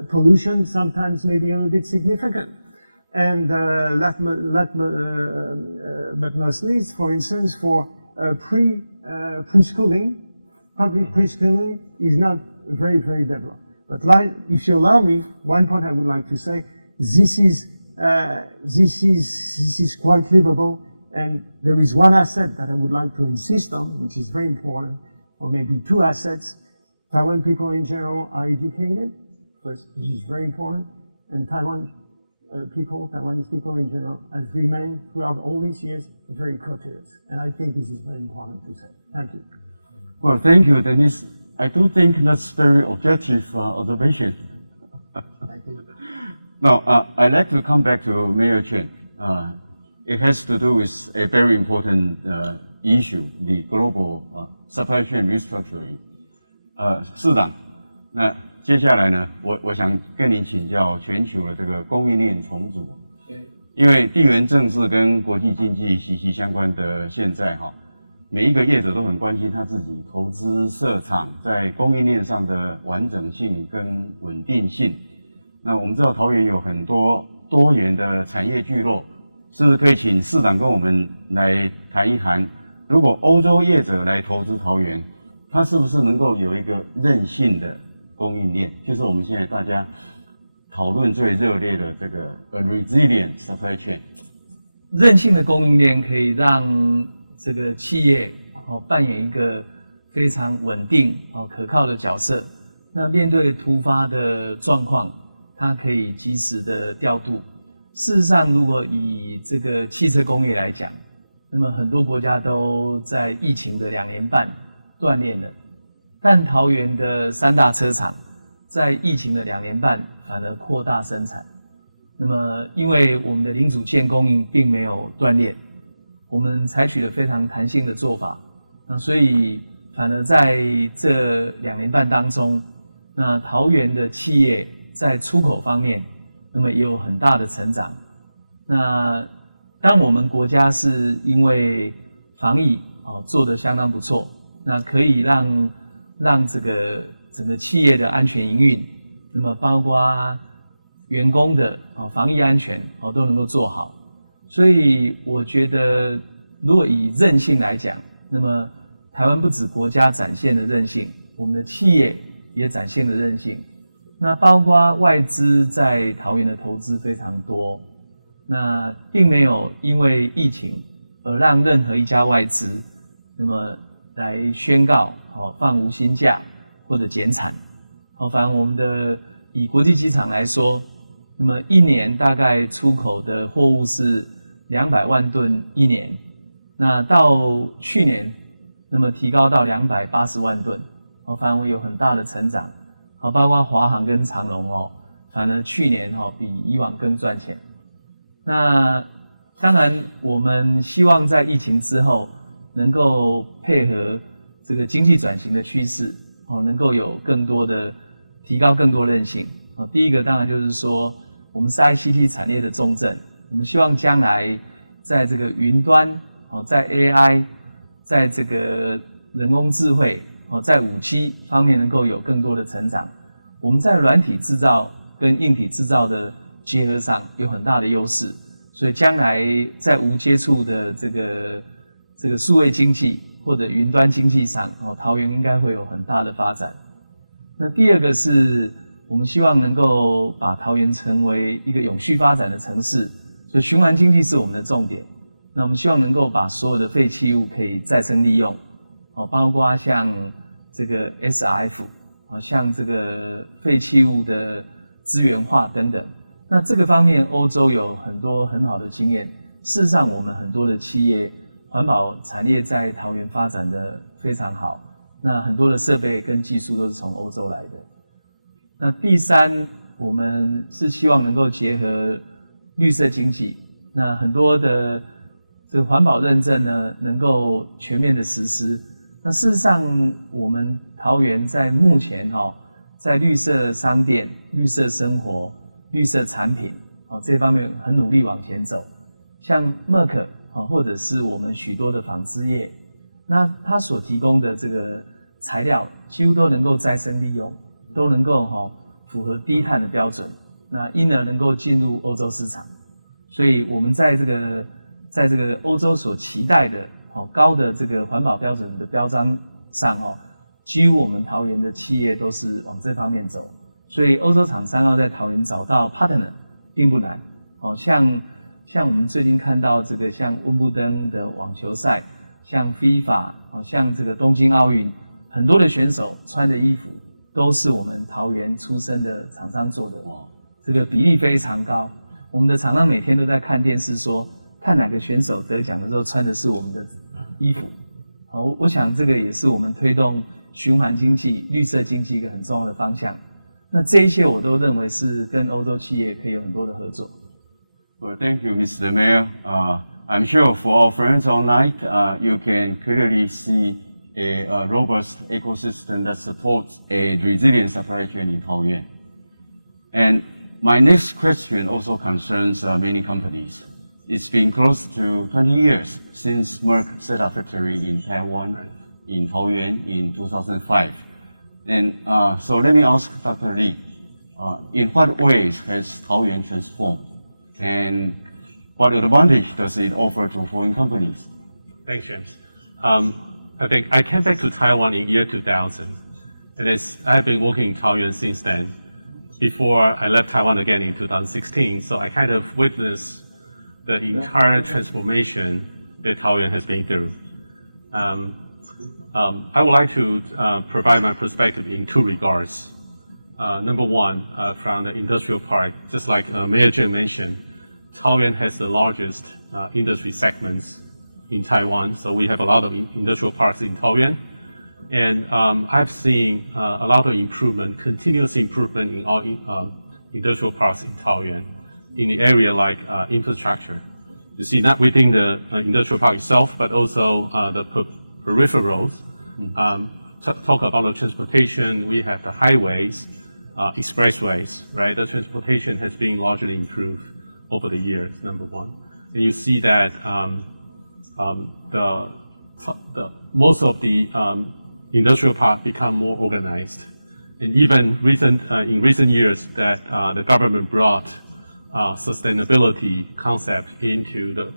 Pollution sometimes may be a little bit significant. And but not least, for instance, for preschooling, public preschooling is not very developed. But if you allow me, one point I would like to say, this is quite livable, and there is one asset that I would like to insist on, which is very important, or maybe two assets. Taiwan people in general are educated, first, which is very important, and Taiwanese people in general, has remained throughout all these years very courteous. And I think this is very important to say. Thank you. Well, thank you, Dennis. I do think that's very objective observation. Thank you. Now, I'd like to come back to Mayor Chen. It has to do with a very important issue, the global supply chain restructuring. 市长，那接下来呢，我想跟您请教全球的这个供应链重组，因为地缘政治跟国际经济息息相关的现在哈，每一个业者都很关心他自己投资设厂在供应链上的完整性跟稳定性。那我们知道桃园有很多多元的产业聚落，是不是可以请市长跟我们来谈一谈，如果欧洲业者来投资桃园，他是不是能够有一个韧性的供应链，就是我们现在大家讨论最热烈的这个 a resilient supply chain。韧性的供应链可以让这个企业扮演一个非常稳定可靠的角色。那面对突发的状况，它可以及时的调度。事实上，如果以这个汽车工业来讲，那么很多国家都在疫情的2年半断链了，但桃园的3大车厂在疫情的2年半反而扩大生产。那么因为我们的零组件供应并没有断裂，我们采取了非常弹性的做法，那所以反而在这2年半当中，那桃园的企业在出口方面，那么也有很大的成长。那当我们国家是因为防疫做得相当不错，那可以让这个整个企业的安全营运，那么包括员工的防疫安全都能够做好。所以我觉得如果以韧性来讲，那么台湾不止国家展现了韧性，我们的企业也展现了韧性。那包括外资在桃园的投资非常多，那并没有因为疫情而让任何一家外资那么来宣告放无薪假或者减产。反正我们的以国际机场来说，那么一年大概出口的货物是200万吨一年，那到去年那么提高到280万吨，反而有很大的成长。包括华航跟长荣反而去年比以往更赚钱。那当然我们希望在疫情之后能够配合这个经济转型的趋势，能够有更多的提高更多韧性。第一个当然就是说我们是 ICT 产业的重镇，我们希望将来在这个云端，在 AI， 在这个人工智慧，在5G 方面能够有更多的成长。我们在软体制造跟硬体制造的结合上有很大的优势，所以将来在无接触的这个数位经济或者云端经济上，桃园应该会有很大的发展。那第二个是我们希望能够把桃园成为一个永续发展的城市，所以循环经济是我们的重点。那我们希望能够把所有的废弃物可以再生利用，包括像这个 SRF， 像这个废弃物的资源化等等。那这个方面欧洲有很多很好的经验，事实上我们很多的企业环保产业在桃园发展的非常好，那很多的设备跟技术都是从欧洲来的。那第三，我们是希望能够结合绿色经济，那很多的这个环保认证呢能够全面的实施。那事实上我们桃园在目前在绿色商店、绿色生活、绿色产品这方面很努力往前走。像 Merck 或者是我们许多的纺织业，那它所提供的这个材料几乎都能够再生利用，都能够符合低碳的标准，那因而能够进入欧洲市场。所以我们在这个欧洲所期待的高的这个环保标准的标章上几乎我们桃园的企业都是往这方面走。所以欧洲厂商要在桃园找到 partner 并不难。像我们最近看到这个像温布登的网球赛，像 FIFA， 像这个东京奥运，很多的选手穿的衣服都是我们桃园出身的厂商做的，这个比例非常高。我们的厂商每天都在看电视说，看哪个选手得奖的时候穿的是我们的衣服。我想这个也是我们推动循环经济、绿色经济一个很重要的方向。那这一些我都认为是跟欧洲企业可以有很多的合作。Well, thank you, Mr. Mayor. I'm sure for our friends online, you can clearly see a robust ecosystem that supports a resilient supply chain in Taoyuan. And my next question also concerns many companies. It's been close to 20 years since Merck set up a factory in Taiwan, in Taoyuan, in 2005. And so let me ask Dr. Li, in what ways has Taoyuan transformed? And what advantage does it offer to foreign companies? Thanks, James. I think I came back to Taiwan in year 2000, and I've been working in Taoyuan since then. Before I left Taiwan again in 2016, so I kind of witnessed the entire transformation that Taoyuan has been through. I would like to provide my perspective in two regards. Number one, from the industrial part, just like Mayor Jim mentioned, Taoyuan has the largest industry segments in Taiwan, so we have a lot of industrial parks in Taoyuan. And I've seen a lot of improvement, continuous improvement in all industrial parks in Taoyuan, in the area like infrastructure. You see, not within the industrial park itself, but also the peripherals. Talk about the transportation, we have the highways, expressways, right? The transportation has been largely improved over the years, number one. And you see that most of the industrial park become more organized. And even in recent years that the government brought sustainability concept into the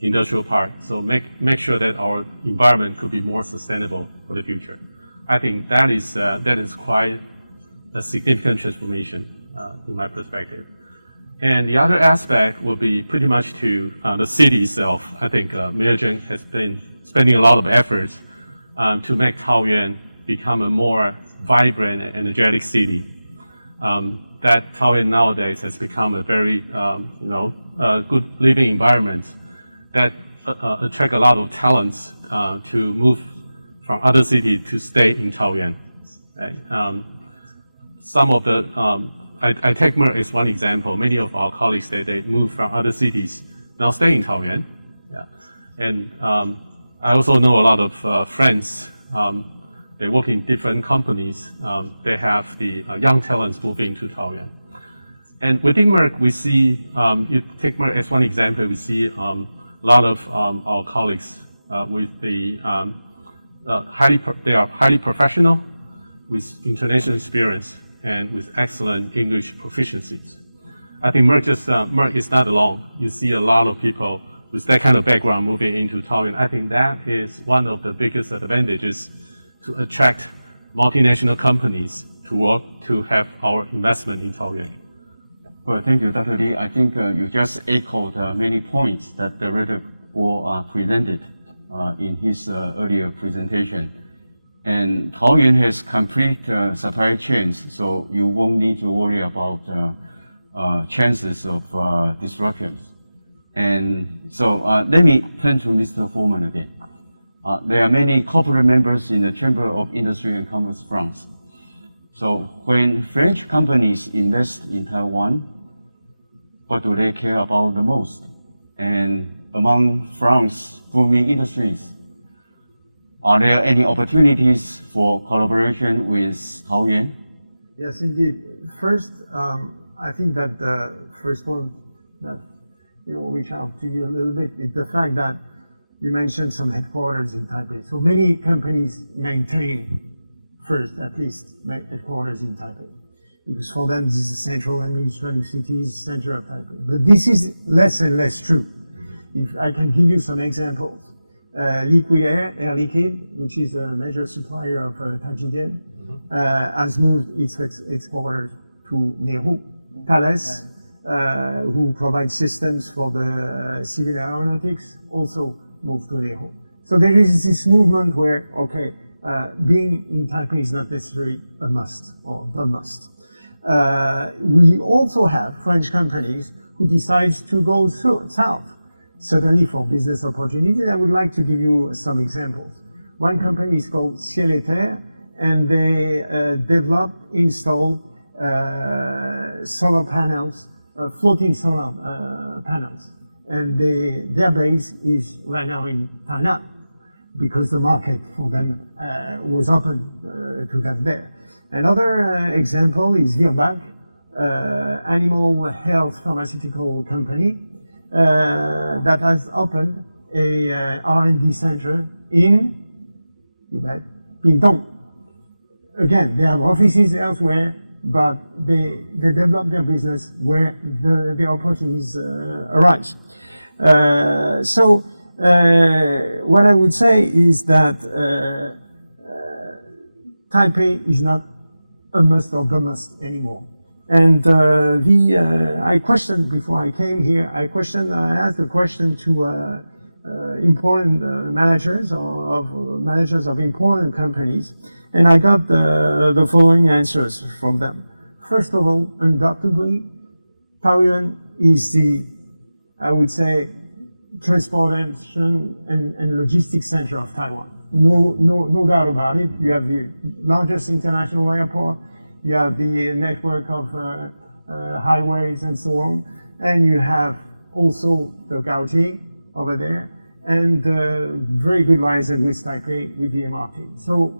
industrial park. So make sure that our environment could be more sustainable for the future. I think that is quite a significant transformation in my perspective. And the other aspect will be pretty much to the city itself. I think Mayor Zheng has been spending a lot of efforts to make Taoyuan become a more vibrant and energetic city. That Taoyuan nowadays has become a very good living environment that attract a lot of talents to move from other cities to stay in Taoyuan. Right? Some of the I take Merck as one example. Many of our colleagues they move from other cities, now stay in Taoyuan. Yeah. And I also know a lot of friends. They work in different companies. They have the young talents moving to Taoyuan. And within Merck, we see, you take Merck as one example, we see a lot of our colleagues with they are highly professional, with international experience, and with excellent English proficiencies. I think Merck is not alone. You see a lot of people with that kind of background moving into Taoyuan. I think that is one of the biggest advantages to attract multinational companies to have our investment in Taoyuan. Well, thank you, Dr. Li. I think you just echoed many points that the Director presented in his earlier presentation. And Taoyuan has complete supply chains, so you won't need to worry about chances of disruptions. And so let me turn to Mr. Foreman again. There are many corporate members in the Chamber of Industry and Commerce France. So when French companies invest in Taiwan, what do they care about the most? And among France's booming industries, are there any opportunities for collaboration with Taoyuan? Yes, indeed. First, I think that the first point that will reach out to you a little bit is the fact that you mentioned some headquarters in Taipei. So many companies maintain first, at least, headquarters in Taipei. Because for them, this is a central administrative city, center of Taipei. But this is less and less true. If I can give you some examples. Liquid Air Liquide, which is a major supplier of Tajidian, has moved its headquarters to Nehru. Thales, who provides systems for the civil aeronautics, also moved to Nehru. So there is this movement where, okay, being in Taipei is not necessarily a must or the must. We also have French companies who decide to go south. Certainly for business opportunities, I would like to give you some examples. One company is called Ciel et Terre, and they install solar panels, floating solar panels. And their base is right now in Tainan, because the market for them was open to them there. Another example is Virbac, animal health pharmaceutical company. that has opened a R&D center in Pingtung. Again, they have offices elsewhere, but they develop their business where the opportunities arise. What I would say is that Taipei is not a must or the must anymore. And I questioned before I came here. I asked the question to important managers of important companies, and I got the following answers from them. First of all, undoubtedly, Taoyuan is I would say, transportation and logistics center of Taiwan. No doubt about it. You have the largest international airport, you have the network of highways and so on, and you have also the Gaoji over there, and very good liaison with Taipei with the MRT. So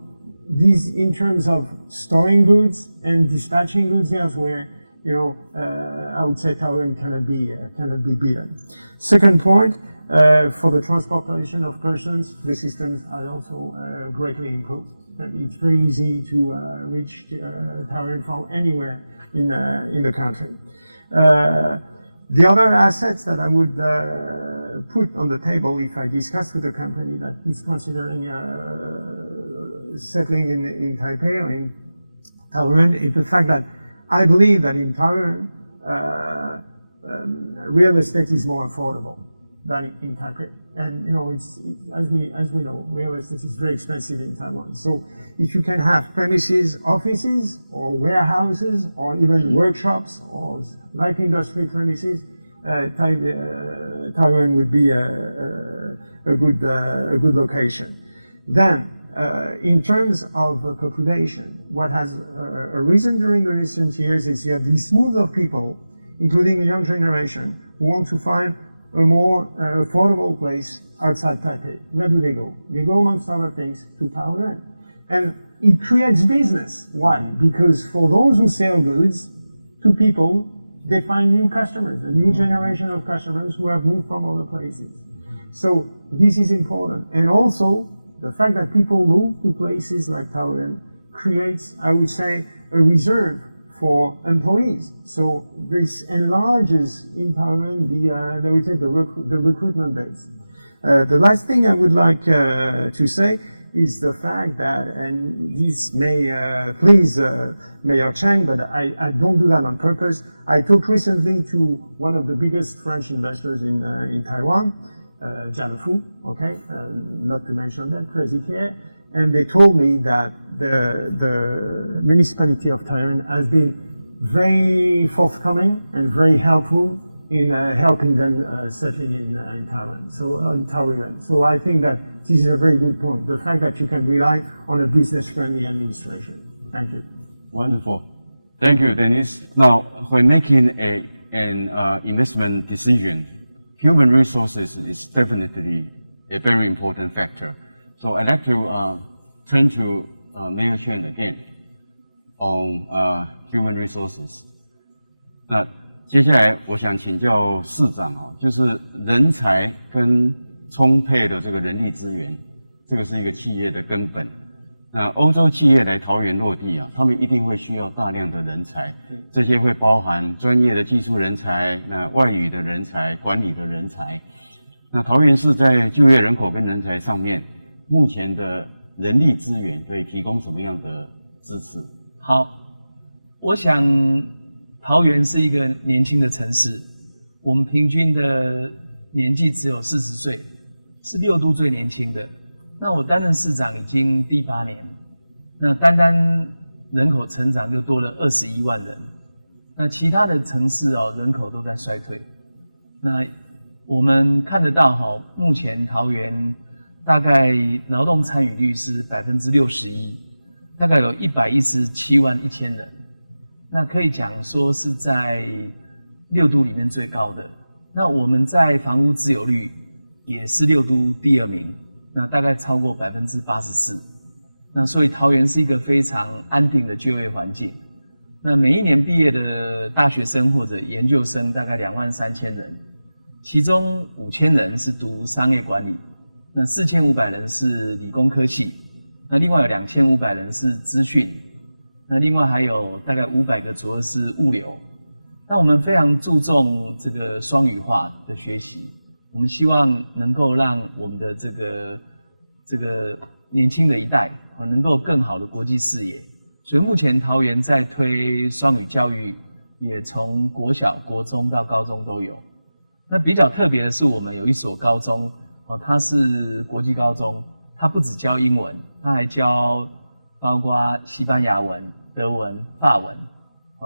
these, in terms of storing goods and dispatching goods elsewhere, I would say Taoyuan cannot be beaten. Second point, for the transportation of persons, the systems are also greatly improved. It's very easy to reach Taoyuan from anywhere in the country. The other assets that I would put on the table if I discuss with a company that is considering settling in Taipei or in Taoyuan is the fact that I believe that in Taoyuan, real estate is more affordable than in Taipei. And, it's as we know, real estate is very expensive in Taiwan. So if you can have premises, offices, or warehouses, or even workshops, or light industry premises, Taoyuan would be a good location. Then, in terms of population, what has arisen during the recent years is you have this move of people, including the young generation, who want to find a more affordable place outside Taipei. Where do they go? They go, amongst other things, to Taoyuan. And it creates business. Why? Because for those who sell goods to people, they find new customers, a new generation of customers who have moved from other places. So this is important. And also, the fact that people move to places like Taoyuan creates, I would say, a reserve for employees. So this enlarges in Taoyuan the recruitment base. The last thing I would like to say is the fact that, and this may please Mayor Chang, but I don't do that on purpose. I talked recently to one of the biggest French investors in Taiwan, Jiafu, okay, not to mention that, Crazy Care, and they told me that the municipality of Taoyuan has been very forthcoming and very helpful in helping them settling in Taiwan, in Taoyuan. So I think that this is a very good point, the fact that you can rely on a business-friendly administration. Thank you. Wonderful. Thank you, Dennis. Now, when making an investment decision, human resources is definitely a very important factor. So I'd like to turn to Mayor Chen again on human resources. 那接下来我想请教市长就是人才跟充沛的这个人力资源，这个是一个企业的根本。那欧洲企业来桃园落地他们一定会需要大量的人才，这些会包含专业的技术人才、那外语的人才、管理的人才。那桃园市在就业人口跟人才上面，目前的人力资源可以提供什么样的支持？好，我想桃园是一个年轻的城市，我们平均的年纪只有40岁，是6都最年轻的。那我担任市长已经第8年，那单单人口成长就多了21万人。那其他的城市人口都在衰退。那我们看得到目前桃园大概劳动参与率是61%，大概有117万1千人。那可以讲说是在6都里面最高的。那我们在房屋自有率也是6都第2名。那大概超过84%，那所以桃园是一个非常安定的就业环境。那每一年毕业的大学生或者研究生大概23000人，其中5000人是读商业管理，那4500人是理工科系，那另外有2500人是资讯，那另外还有大概500个左右是物流。那我们非常注重这个双语化的学习，我们希望能够让我们的这个年轻的一代能够更好的国际视野。所以目前桃园在推双语教育，也从国小、国中到高中都有。那比较特别的是，我们有一所高中，它是国际高中，它不只教英文，它还教包括西班牙文、德文、法文。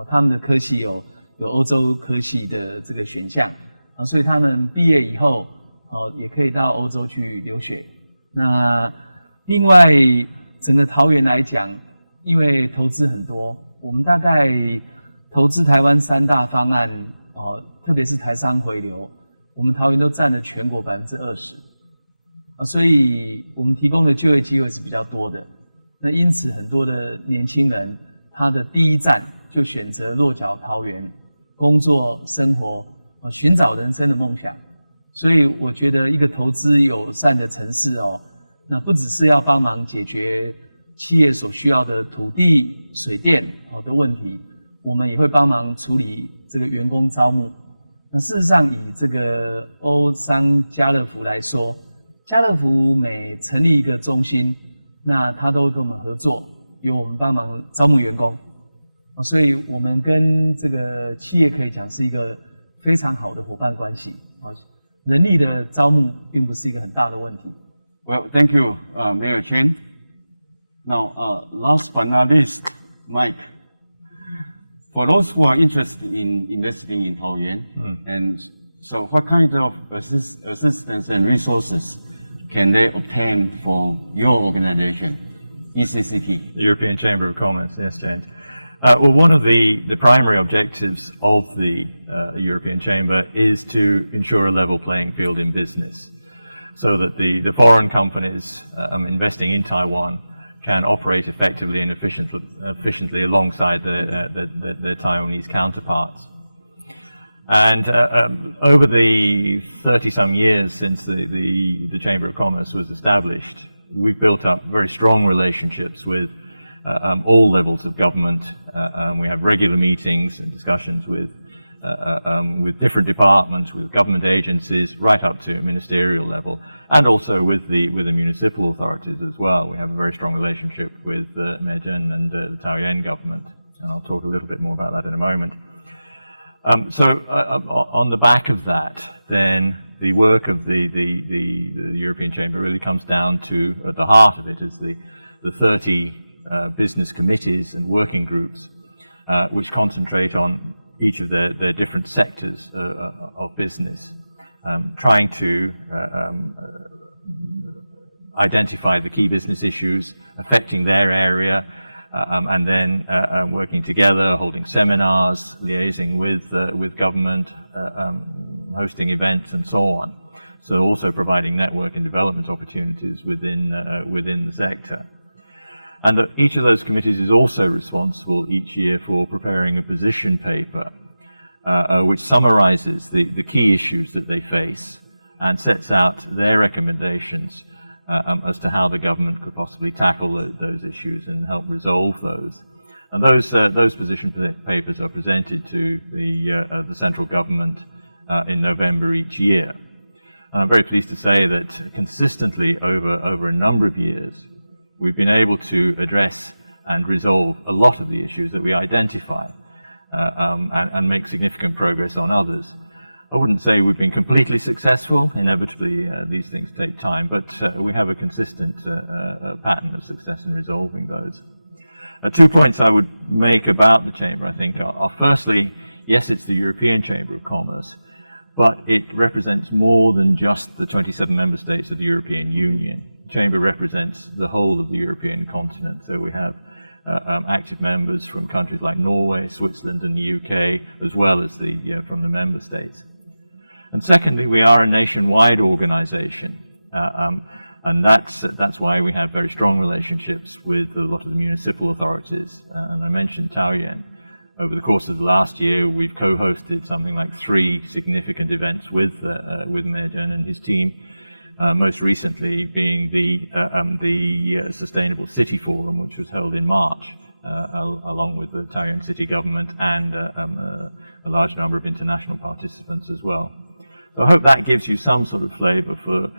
他们的科系有欧洲科系的这个选项，所以他们毕业以后，也可以到欧洲去留学。那另外，整个桃园来讲，因为投资很多，我们大概投资台湾3大方案，特别是台商回流，我们桃园都占了全国20%，所以我们提供的就业机会是比较多的。那因此，很多的年轻人，他的第一站就选择落脚桃园，工作、生活，寻找人生的梦想。所以，我觉得一个投资友善的城市那不只是要帮忙解决企业所需要的土地、水电的问题，我们也会帮忙处理这个员工招募。那事实上，以这个欧商家乐福来说，家乐福每成立一个中心，那他都会跟我们合作，由我们帮忙招募员工。所以我们跟这个企业可以讲是一个非常好的伙伴关系。人力的招募并不是一个很大的问题。Well, thank you, Mayor Chen. Now, last but not least, Mike. For those who are interested in investing in Taoyuan, and so what kind of assistance and resources can they obtain from your organization, ECCT? The European Chamber of Commerce, yes, James. Well, one of the primary objectives of the European Chamber is to ensure a level playing field in business, so that the foreign companies investing in Taiwan can operate effectively and efficiently alongside their Taiwanese counterparts. And over the 30-some years since the Chamber of Commerce was established, we've built up very strong relationships with all levels of government. We have regular meetings and discussions with different departments, with government agencies, right up to ministerial level, and also with the municipal authorities as well. We have a very strong relationship with Meijin and the Taoyuan government, and I'll talk a little bit more about that in a moment. So on the back of that, then the work of the European Chamber really comes down to, at the heart of it, is the 30 business committees and working groups which concentrate on each of their different sectors of business, trying to identify the key business issues affecting their area, and then working together, holding seminars, liaising with government, hosting events, and so on. So also providing network and development opportunities within the sector. And each of those committees is also responsible each year for preparing a position paper, which summarizes the key issues that they face and sets out their recommendations as to how the government could possibly tackle those issues and help resolve those. And those position papers are presented to the central government in November each year. And I'm very pleased to say that consistently over a number of years, we've been able to address and resolve a lot of the issues that we identify, and make significant progress on others. I wouldn't say we've been completely successful. Inevitably, these things take time, but we have a consistent pattern of success in resolving those. 2 points I would make about the Chamber, I think, are firstly, yes, it's the European Chamber of Commerce, but it represents more than just the 27 member states of the European Union. The Chamber represents the whole of the European continent, so we have active members from countries like Norway, Switzerland, and the UK, as well as from the member states. And secondly, we are a nationwide organization, and that's why we have very strong relationships with a lot of the municipal authorities. And I mentioned Taoyuan. over the course of the last year, we've co-hosted something like 3 significant events with Mayor Chen and his team. Most recently being the Sustainable City Forum, which was held in March, along with the Taoyuan city government and a large number of international participants as well. So I hope that gives you some sort of flavour for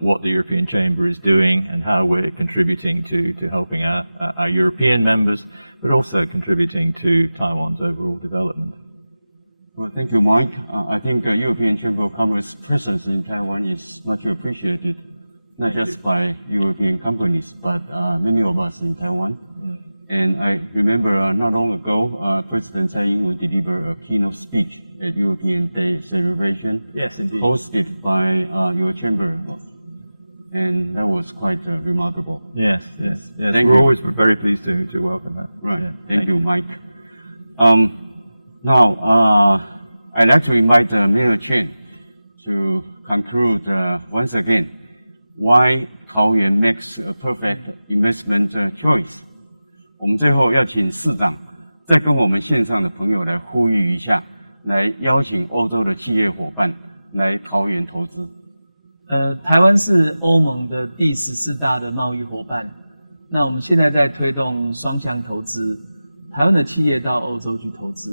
what the European Chamber is doing and how we're contributing to helping our European members, but also contributing to Taiwan's overall development. Well, thank you, Mike. I think European Chamber of Commerce presence in Taiwan is much appreciated, not just by European companies, but many of us in Taiwan. And I remember not long ago, President Tsai Ing-wen delivered a keynote speech at European Day celebration. Yes, indeed. Hosted by your chamber. And that was quite remarkable. Yes, yes, yes. Thank We're you. always very pleased to welcome that. Right. Yeah, Thank you, Mike. Now, I'd like to invite Mayor Chen to conclude once again why Taoyuan makes a perfect investment choice. 我们最后要请市长再跟我们线上的朋友来呼吁一下，来邀请欧洲的企业伙伴来桃园投资。台湾是欧盟的第14大的贸易伙伴。那我们现在在推动双向投资，台湾的企业到欧洲去投资。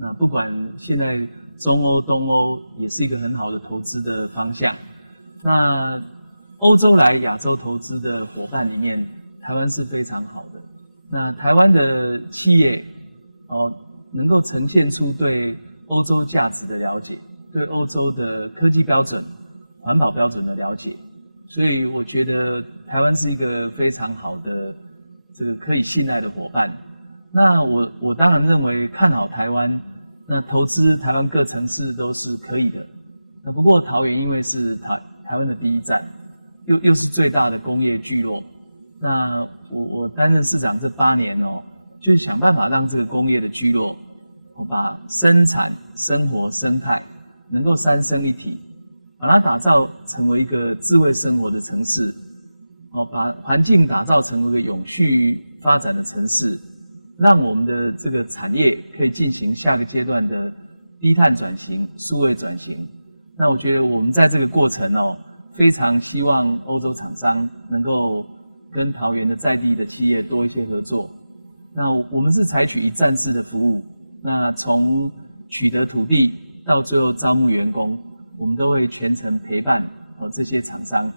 那不管现在中欧、东欧也是一个很好的投资的方向。那欧洲来亚洲投资的伙伴里面，台湾是非常好的。那台湾的企业能够呈现出对欧洲价值的了解，对欧洲的科技标准、环保标准的了解，所以我觉得台湾是一个非常好的这个可以信赖的伙伴。那我当然认为看好台湾，那投资台湾各城市都是可以的。那不过桃园因为是台湾的第一站，又是最大的工业聚落。那我担任市长这8年就是想办法让这个工业的聚落把生产、生活、生态能够三生一体，把它打造成为一个智慧生活的城市，把环境打造成为一个永续发展的城市，让我们的这个产业可以进行下个阶段的低碳转型、数位转型。那我觉得我们在这个过程非常希望欧洲厂商能够跟桃园的在地的企业多一些合作。那我们是采取一站式的服务，那从取得土地到最后招募员工，我们都会全程陪伴这些厂商，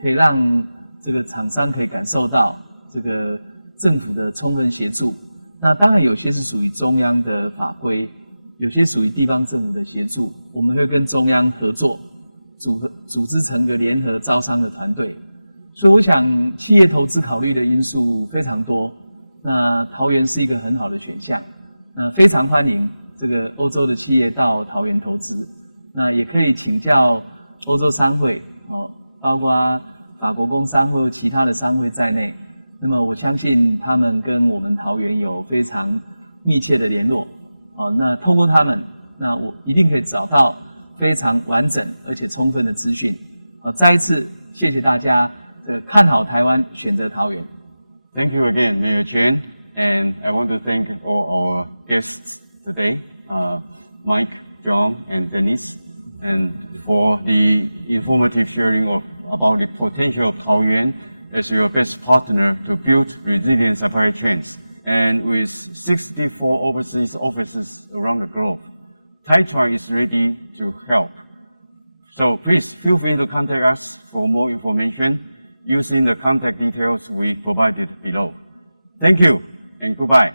可以让这个厂商可以感受到这个政府的充分协助。那当然有些是属于中央的法规，有些属于地方政府的协助，我们会跟中央合作，组织成一个联合招商的团队。所以我想企业投资考虑的因素非常多，那桃园是一个很好的选项。那非常欢迎这个欧洲的企业到桃园投资，那也可以请教欧洲商会包括法国工商会或其他的商会在内。那么我相信他们跟我们桃园有非常密切的联络，那透过他们，那我一定可以找到非常完整而且充分的资讯。再一次谢谢大家，看好台湾，选择桃园。Thank you again, Mayor Chen, and I want to thank all our guests today, Mike, John, and Denise, and for the informative sharing about the potential of Taoyuan as your best partner to build resilient supply chains. And with 64 overseas offices around the globe, Taiwan is ready to help. So please feel free to contact us for more information using the contact details we provided below. Thank you and goodbye.